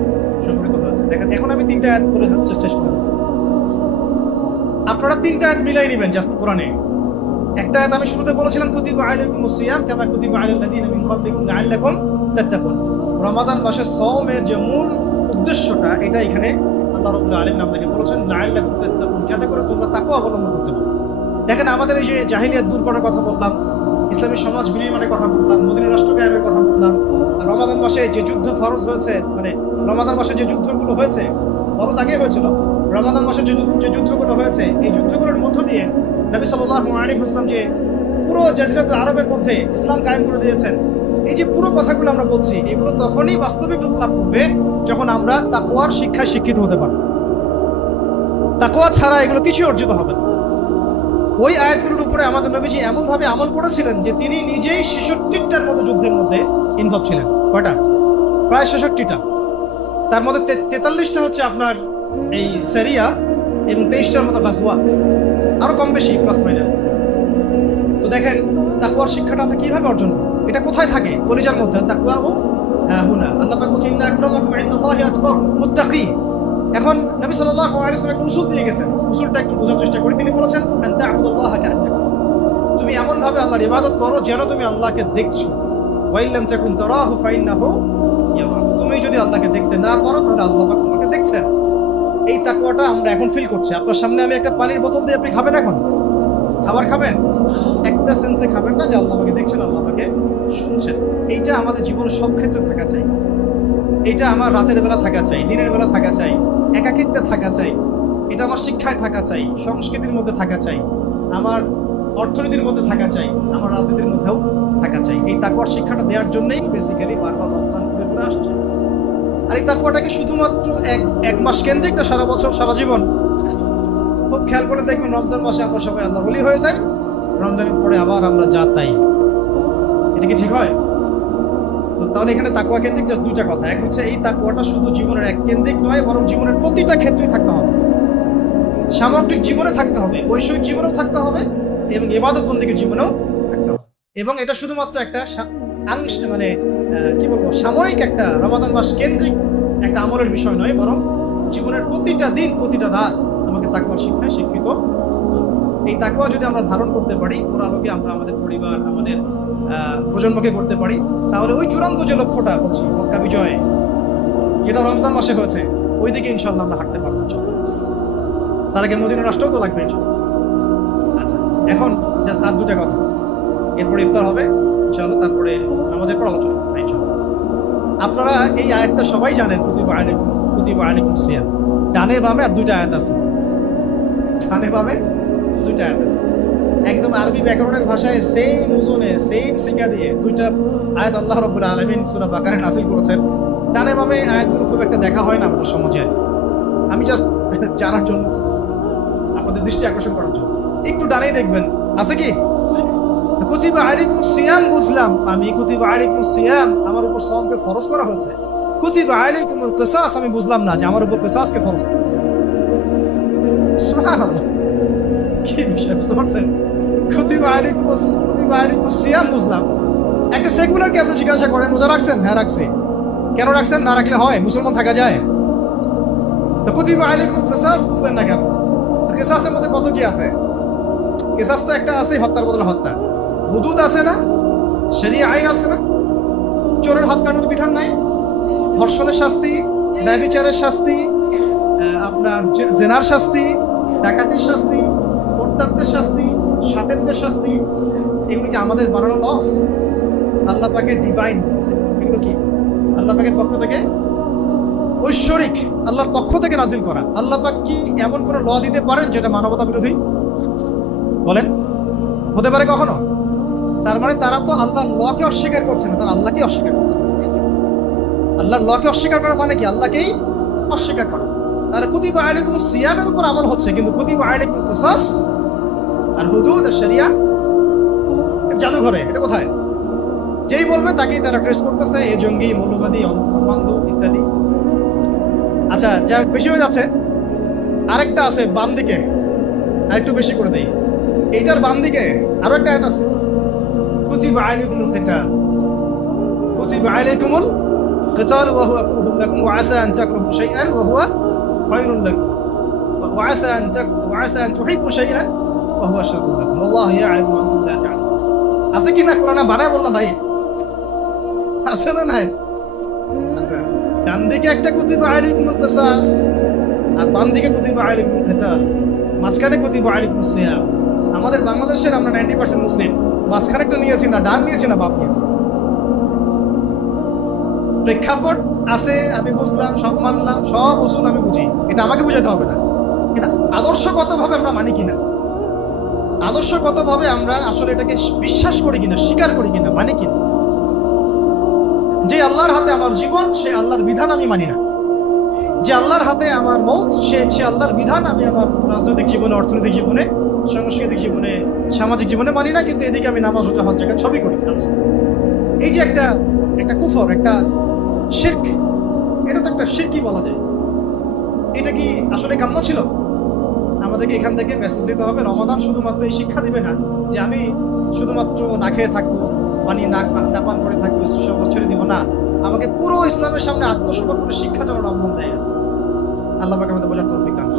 সংঘটিত হয়েছে। দেখেন, এখন আমি 3টা আয়াত বলে চেষ্টা করব, আপনারা 3টা আয়াত মিলাই নেবেন জাস্ট কোরআনে। একটা আয়াত আমি শুরুতে বলেছিলাম, কুতিবা আলাইকুমুস সিয়াম কামা কুতিবা আলাল লাযিনা মিন ক্বাবলিকুম লাআল্লাকুম তাত্তাকুন। রমাদান মাসের সওমের যে মূল উদ্দেশ্যটা, এটা এখানে আল্লাহ রাব্বুল আলামিন আমাদেরকে বলেছেন লাআল্লাকুম তাত্তাকুন, যাতে করে তোমরা তাকওয়া অবলম্বন করতে পারো। দেখেন, আমাদের এই যে জাহিলিয়াত দূর করার কথা বললাম, ইসলামী সমাজ বিনির্মাণের কথা বললাম, মদিনা রাষ্ট্র কায়েমের কথা বললাম, আর রমাদান মাসে যে যুদ্ধ ফরজ হয়েছে, মানে রমাদান মাসে যে যুদ্ধগুলো হয়েছে, ফরজ আগে হয়েছিল, রমাদান মাসে যে যুদ্ধগুলো হয়েছে, এই যুদ্ধগুলোর মধ্য দিয়ে নবী সাল্লাল্লাহু আলাইহি ওয়াসাল্লাম যে পুরো জাজিরাতুল আরবের মধ্যে ইসলাম কায়েম করে দিয়েছেন, এই যে পুরো কথাগুলো আমরা বলছি, এগুলো তখনই বাস্তবিক রূপ লাভ করবে যখন আমরা তাকওয়ার শিক্ষায় শিক্ষিত হতে পারব। তাকওয়া ছাড়া এগুলো কিছু অর্জিত হবে না। ওই আয়াতগুলোর উপরে আমাদের নবীজি এমনভাবে আমল করেছিলেন যে তিনি নিজেই 66টার মতো যুদ্ধের মধ্যে ইনভলভ ছিলেন। কয়টা? প্রায় 66টা। তার মধ্যে 43টা হচ্ছে আপনার এই সারিয়া এবং 23টার মতো গাজওয়া, আরো কম বেশি প্লাস মাইনাস। তো দেখেন, তাকওয়ার শিক্ষাটা আমরা কিভাবে অর্জন করব? এটা কোথায় থাকে? কলিজার মধ্যে। তাকওয়া ও হুনা, আল্লাহ পাক বলেন ইন্না আকরামাকুম ইনদাল্লাহি আতকাকুম মুত্তাকি। এখন নবী সাল্লাল্লাহু আলাইহি ওয়াসাল্লাম একটা উসুল দিয়ে গেছেন, উসুলটা একটু বোঝার চেষ্টা করি। তিনি বলেছেন আনতা আবুদুল্লাহ কাআন্নাকা তারাহু, তুমি এমন ভাবে আল্লাহর ইবাদত করো যেন তুমি আল্লাহকে দেখছো। ওয়া ইল্লাম তাকুন তারাহু ফাইন্নাহু ইয়ারাক, তুমি যদি আল্লাহকে দেখতে না পারো তাহলে আল্লাহ পাক তোমাকে দেখছেন। এই তাকওয়াটা আমরা এখন ফিল করছি। আপনার সামনে আমি একটা পানির বোতল দিয়ে, আপনি খাবেন? এখন খাবার খাবেন, একটা সেন্সে খাবেন না যে আল্লাহ আমাকে দেখছেন, আল্লাহ আমাকে শুনছেন। এইটা আমাদের জীবনের সব ক্ষেত্রে থাকা চাই। এটা আমার রাতের বেলা থাকা চাই, দিনের বেলা থাকা চাই, একাকিত্বে থাকা চাই, এটা আমার শিক্ষায় থাকা চাই, সংস্কৃতির মধ্যে থাকা চাই, আমার অর্থনীতির মধ্যে থাকা চাই, আমার রাজনীতির মধ্যেও থাকা চাই। এই তাকওয়ার শিক্ষাটা দেওয়ার জন্যই বেসিক্যালি বারবার রমজান ঘুরে ঘুরে আসছে। আর এই তাকওয়াটা কি শুধুমাত্র এক মাস কেন্দ্রিক না সারা বছর সারা জীবন? খুব খেয়াল করে দেখবেন রমজান মাসে আমরা সবাই আল্লাহ ওলি হয়ে যাই, রমজানের পরে আবার আমরা যা তাই। এটা কি ঠিক হয়? তো তাহলে এখানে তাকওয়া কেন্দ্রিক জাস্ট দুইটা কথা। এক হচ্ছে এই তাকওয়াটা শুধু জীবনের এক কেন্দ্রিক নয়, বরং জীবনের প্রতিটা ক্ষেত্রে থাকতে হবে। সামগ্রিক জীবনে থাকতে হবে, বৈষয়িক জীবনেও থাকতে হবে এবং ইবাদত বন্দেগীর জীবনেও থাকতে হবে। এবং এটা শুধুমাত্র একটা মানে কি বলবো, সাময়িক একটা রমাদান মাস কেন্দ্রিক একটা আমলের বিষয় নয়, বরং জীবনের প্রতিটা দিন প্রতিটা রাত আমাকে তাকওয়ার শিক্ষায় শিক্ষিত। এই তাকওয়া যদি আমরা ধারণ করতে পারি, ওর আলোকে আমরা আমাদের পরিবার, আমাদের প্রজন্মকে করতে পারি, তাহলে ওই চূড়ান্ত যে লক্ষ্যটা বলছি মক্কা বিজয়, যেটা রমজান মাসে হয়েছে, ওই দিকে ইনশাল্লাহ আমরা হাঁটতে পারবো। তার আগে মদিনা রাষ্ট্রও তো লাগবে ইনশাল্লাহ। আচ্ছা, এখন জাস্ট আর দুটা কথা, এরপরে ইফতার হবে ইনশাল্লাহ, তারপরে নামাজের পর আলোচনা ইনশাল্লাহ। আপনারা এই আয়াতটা সবাই জানেন, কুতিবা আলাইকুম সিয়াম। ডানে বামে আর দুইটা আয়াত আছে, ডানে বামে দুইটা আয়াত আছে, একদম আরবি ব্যাকরণের ভাষায় সেম ওজনে সেম শিক্ষা দিয়ে দুইটা আয়াত আল্লাহ রাব্বুল আলামিন সূরা বাকারে নাযিল করেছেন। ডানে বামে আয়াতগুলো খুব একটা দেখা হয় না আমাদের সমাজে। আমি জাস্ট জানার জন্য, আপনাদের দৃষ্টি আকর্ষণ করার জন্য, একটু ডানেই দেখবেন আছে কি কুতিবা আলাইকুম সিয়াম। বুঝলাম আমি কুতিবা আলাইকুম সিয়াম, আমার উপর সিয়ামকে ফরজ করা হয়েছে। কুতিবা আলাইকুমুল কিসাস, আমি বুঝলাম না যে আমার উপর কিসাসকে ফরজ করা হয়েছে। সুবহানাল্লাহ, কি বিষয় বুঝতে পারছেন? কুতিবা আলাইকুম সিয়াম বুঝলাম। একটা সেকুলারকে আপনি জিজ্ঞাসা করেন রোজা রাখছেন? হ্যাঁ রাখছি। কেন রাখছেন? না রাখলে হয় মুসলমান থাকা যায়? তো কুতিবা আলাইকুমুল কিসাস বুঝলেন না কেন? কিসাসের মধ্যে কত কি আছে? কিসাস তো একটা আছে, হত্যার বদলে হত্যা। হুদুদ আছে না, শরিয়া আইন আছে না, চোরের হাত কাটার বিধান নাই, ধর্ষণের শাস্তি, ব্যভিচারের শাস্তি, আপনার জেনার শাস্তি, ডাকাতির শাস্তি, অত্যাচারের শাস্তি, সাতেরদের শাস্তি। এগুলো কি আমাদের বানানো লস? আল্লাহ পাকের ডিভাইন লস। এগুলো কি আল্লাহ পাকের পক্ষ থেকে ঐশ্বরিক, আল্লাহর পক্ষ থেকে নাজিল করা। আল্লাহ পাক কি এমন কোনো ল দিতে পারেন যেটা মানবতা বিরোধী? বলেন, হতে পারে কখনো? তার মানে তারা তো আল্লাহর লকে অস্বীকার করছে না, তারা আল্লাহকে অস্বীকার করছে। আল্লাহর লকে অস্বীকার করা মানে কি? আল্লাহকেই অস্বীকার করা। তাহলে কুতিবা আলাইকুম সিয়ামের উপর আমল হচ্ছে, কিন্তু কুতিবা আলাইকুম কিসাস আর হুদুদ আর শরিয়া জাদুঘরে, এটা কোথায়? যেই বলবে তাকেই তারা ট্রেস করতেছে, এ জঙ্গি, মৌলবাদী, অন্ধ ইত্যাদি। আচ্ছা, যা বেশি হয়ে যাচ্ছে, আরেকটা আছে বাম দিকে, আরেকটু বেশি করে দেই। এইটার বাম দিকে আরো একটা আয়াত আছে, কুতিবা আলাইকুমুল কিতাল, কুতিবা আলাইকুমুল কিতাল ওয়া হুয়া কুরহুন লাকুম ওয়া আসা আন তাকরাহু শাইআন ওয়া হুয়া খায়রুন লাকুম ওয়া আসা আন তুহিব্বু শাইআন ওয়া হুয়া শাররুন লাকুম ওয়াল্লাহু ইয়া'লামু ওয়া আনতুম লা তা'লামুন। আছে কি না কোরআনে? বানায় বললাম ভাই, আছে না নাই? আচ্ছা, ডান দিকে একটা কুতিবা আলাইকুমুল কিসাস আর বাম দিকে কুতিবা আলাইকুমুল কিতাল, মাঝখানে কুতিবা আলাইকুমুস সিয়াম। আমাদের বাংলাদেশের আমরা 90% মুসলিম, মাঝখানে একটা নিয়েছি না, ডান নিয়েছি না বাম নিয়েছি। প্রেক্ষাপট আছে, আমি বুঝলাম, সব মানলাম, সব উসুল আমি বুঝি, এটা আমাকে বুঝাতে হবে না। এটা আদর্শগতভাবে আমরা মানি কিনা, আদর্শগতভাবে আমরা আসলে এটাকে বিশ্বাস করি কিনা, স্বীকার করি কিনা, মানি কিনা। যে আল্লাহর হাতে আমার জীবন, সে আল্লাহর বিধান আমি মানি না। যে আল্লাহর হাতে আমার মৌত, সে আল্লাহর বিধান আমি আমার রাজনৈতিক জীবনে, অর্থনৈতিক জীবনে, সাংস্কৃতিক জীবনে, সামাজিক জীবনে মানি না, কিন্তু এদিকে আমি নামাজ রোজা হজ জাকাত সবই করি। এই যে একটা কুফর, একটা শিরক, এটা তো একটা শিরকই বলা যায়। এটা কি আসলে কাম্য ছিল? আমাদেরকে এখান থেকে মেসেজ দিতে হবে, রমাদান শুধুমাত্র এই শিক্ষা দিবে না যে আমি শুধুমাত্র না খেয়ে থাকবো, পানি না পান করে থাকবো, সব ছেড়ে দিব না। আমাকে পুরো ইসলামের সামনে আত্মসমর্পণের শিক্ষা যেন রমজান দেয়। আল্লাহ পাক আমাদের বোঝার তৌফিক দান।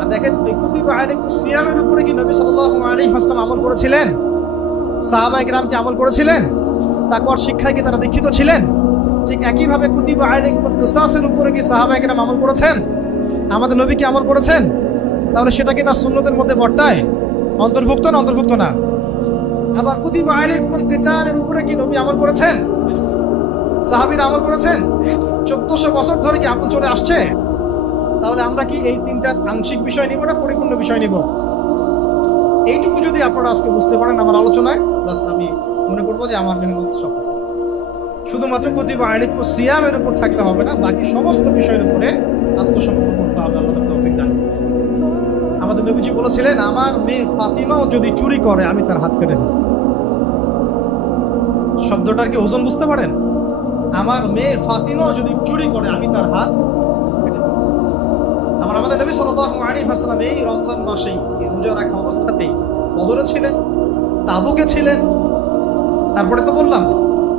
আর দেখেন, এই কুতিবা আলাইকুম সিয়ামের উপরে কি নবী সাল্লাল্লাহু আলাইহি ওয়াসাল্লাম আমল করেছিলেন? সাহাবায়ে কেরাম কি আমল করেছিলেন? তাকওয়ার শিক্ষায় কি তারা দীক্ষিত ছিলেন? ঠিক একইভাবে কুতিবা আলাইকুমুল কিসাসের উপরে কি সাহাবায়ে কেরাম আমল করেছেন? আমাদের নবী কি আমল করেছেন? তাহলে সেটা কি তার সুন্নতের মধ্যে বর্তায়? অন্তর্ভুক্ত না অন্তর্ভুক্ত না? আবার কুতিবা আলাইকুমুল কিতালের উপরে কি নবী আমল করেছেন? সাহাবীরা আমল করেছেন? 1400 বছর ধরে কি আমল চলে আসছে? তাহলে আমরা কি এই তিনটার আংশিক বিষয় নিব না পরিপূর্ণ বিষয় নিব? এইটুকু যদি আপনারা আজকে বুঝতে পারেন আমার আলোচনায়, বাস আমি মনে করবো যে আমার মেহনত সফল। শুধুমাত্র কুতিবা আলাইকুম সিয়ামের উপর থাকলে হবে না, বাকি সমস্ত বিষয়ের উপরে আত্মসমর্পণ করতে হবে। আল্লাহ তৌফিক দান। আমাদের নবীজি বলেছিলেন, আমার মেয়ে ফাতিমাও যদি চুরি করে আমি তার হাত কেটে দেব। শব্দটার কি ওজন বুঝতে পারেন? আমার মেয়ে ফাতিমাও যদি চুরি করে আমি তার হাত কেটে দেব। আমাদের নবী সাল্লাল্লাহু আলাইহি ওয়াসাল্লাম এই রমজান মাসেই রোজা রাখা অবস্থাতেই বদরে ছিলেন, তাবুকে ছিলেন, তারপরে তো বললাম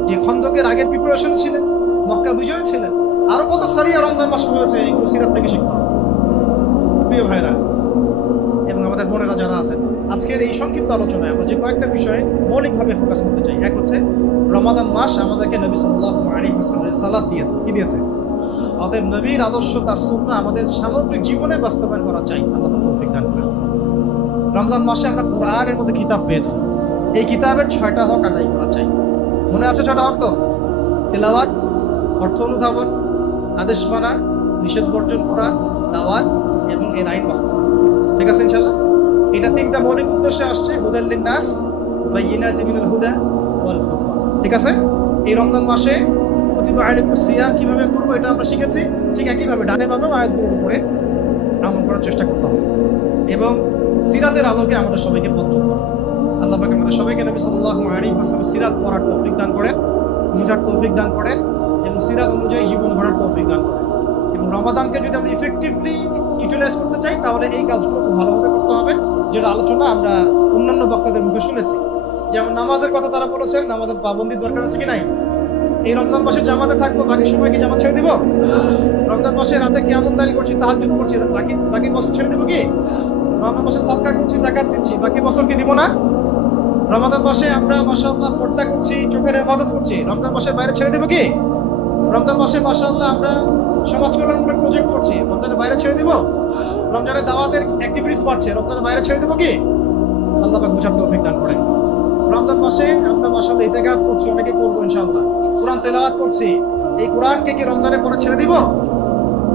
যে খন্দকের আগের প্রিপারেশন ছিলেন, মক্কা বিজয় ছিলেন, আরো কত সারিয়া রমজান মাসে হয়েছে, এগুলো সিরাত থেকে শিখতে হবে প্রিয় ভাইরা এবং আমাদের বোনেরা যারা আছেন। আজকের এই সংক্ষিপ্ত আলোচনায় আমরা যে কয়েকটা বিষয়ে মৌলিকভাবে ফোকাস করতে চাই। এক হচ্ছে রমাদান মাস আমাদেরকে নবী সাল্লাল্লাহু আলাইহি ওয়াসাল্লামের সালাত দিয়েছে। কি দিয়েছে? অতএব নবীর আদর্শ, তার সুন্নাহ আমাদের সামগ্রিক জীবনে বাস্তবায়ন করা চাই। আল্লাহ তৌফিক দান করেন। রমজান মাসে আমরা কোরআনের মধ্যে কিতাব পেয়েছি, এই কিতাবের 6টা হক আদায় করা চাই। মনে আছে 6টা হক? তো তেলাওয়াত, অর্থ অনুধাবন, আদেশ মানা, নিষেধ বর্জন করা, দাওয়াত এবং এর আইন বাস্তবায়ন। ঠিক আছে ইনশাআল্লাহ? এটা 3টা মৌলিক উদ্দেশ্যে আসছে, হুদাল লিন-নাস বায়িনাতিন মিনাল হুদা ওয়াল ফুরকান। ঠিক আছে? এই রমজান মাসে কুতিবা আলাইকুমুস সিয়াম কিভাবে করব এটা আমরা শিখেছি। ঠিক একইভাবে ডানে বামে আয়াতগুলোর উপরে আমল করার চেষ্টা করতে হবে এবং সিরাতের আলোকে আমাদের সবাইকে পথ চলতে হবে। আল্লাহ পাক আমাদের সবাইকে নবী সাল্লাল্লাহু আলাইহি ওয়াসাল্লামের সিরাত পড়ার তৌফিক দান করেন, বুঝার তৌফিক দান করেন এবং সিরাত অনুযায়ী জীবন গড়ার তৌফিক দান করেন। এবং রমাদানকে যদি আমরা ইফেক্টিভলি ইউটিলাইজ করতে চাই তাহলে এই কাজগুলো খুব ভালোভাবে করতে হবে, যেটা আলোচনা আমরা অন্যান্য বক্তাদের মুখে শুনেছি। যেমন নামাজের কথা তারা বলেছেন, নামাজের পাবন্দির দরকার আছে কি নাই? এই রমজান মাসে জামাতে থাকবো, বাকি সময় কি জামাত ছেড়ে দিব? রমজান মাসে রাতে কিয়ামুল লাইল করছি, তাহাজ্জুদ করছি, বাকি বছর ছেড়ে দেবো কি? রমজান মাসে সাদকা করছি, যাকাত দিচ্ছি, বাকি বছর কি দিব না? রমজান মাসে আমরা মাশাআল্লাহ পর্দা করছি, চোখের হেফাজত করছি, রমজান মাসের বাইরে ছেড়ে দেবো কি? রমজান মাসে মাশাআল্লাহ আমরা সমাজ কল্যাণমূলক প্রজেক্ট করছি, রমজানের বাইরে ছেড়ে দিব? রমজানের দাওয়াতের অ্যাক্টিভিটিস বাড়ছে, রমজানের বাইরে ছেড়ে দেবো কি? আল্লাহ পাক বুঝার তৌফিক দান করেন। রমজান মাসে আমরা মাশাআল্লাহ ইতিকাফ করছি, অনেকে করবো ইনশাআল্লাহ, কোরআন তেলাওয়াত করছি, এই কোরআনকে কি রমজানের পরে ছেড়ে দিব?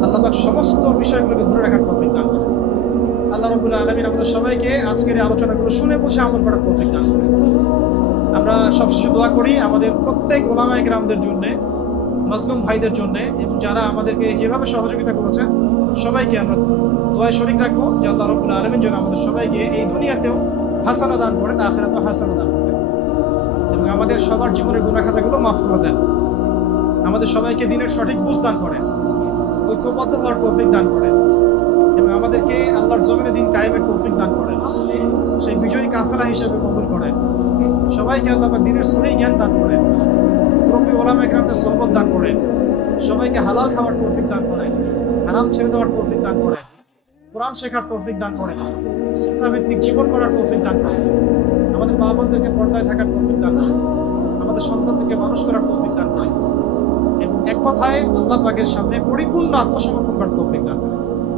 আল্লাহ পাক সমস্ত বিষয়গুলোকে ধরে রাখার তৌফিক দান করেন। আল্লাহ রাব্বুল আলামিন আমাদের সবাইকে আজকের এই আলোচনাগুলো শুনে বুঝে আমল করার তৌফিক দান করেন। আমরা সবশেষে দোয়া করি আমাদের প্রত্যেক ওলামায়ে কেরামদের জন্য, মাজলুম ভাইদের জন্য এবং যারা আমাদেরকে যেভাবে সহযোগিতা করেছেন সবাইকে আমরা দোয়ায় শরীক রাখবো যে আল্লাহ রাব্বুল আলামিন যেন আমাদের সবাইকে এই দুনিয়াতেও হাসানা দান করেন, আখিরাতেও হাসানা দান করেন এবং আমাদের সবার জীবনের গুনাহ খাতাগুলো মাফ করে দেন। আমাদের সবাইকে দিনের সঠিক বুঝ দান করেন, ঐক্যবদ্ধ হওয়ার তৌফিক দান করেন এবং আমাদেরকে আল্লাহর জমিনে দিন কায়েমের তৌফিক দান করেন, সেই বিজয়ী কাফেলা হিসেবে কবুল করেন। সবাইকে আল্লাহ পাক দ্বীনের সহিহ জ্ঞান দান করেন, মুরব্বী ওলামায়ে কেরামদের সোহবত দান করেন, সবাইকে হালাল খাওয়ার তৌফিক দান করেন, হারাম ছেড়ে দেওয়ার তৌফিক দান করেন, কোরআন শেখার তৌফিক দান করেন, সুন্নাহ ভিত্তিক জীবন করার তৌফিক দান করেন, আমাদের মা বোনদেরকে পর্দায় থাকার তৌফিক দান করেন, আমাদের সন্তানদেরকে মানুষ করার তৌফিক দান করেন এবং এক কথায় আল্লাহ পাকের সামনে পরিপূর্ণ আত্মসমর্পণ করার তৌফিক দান করেন।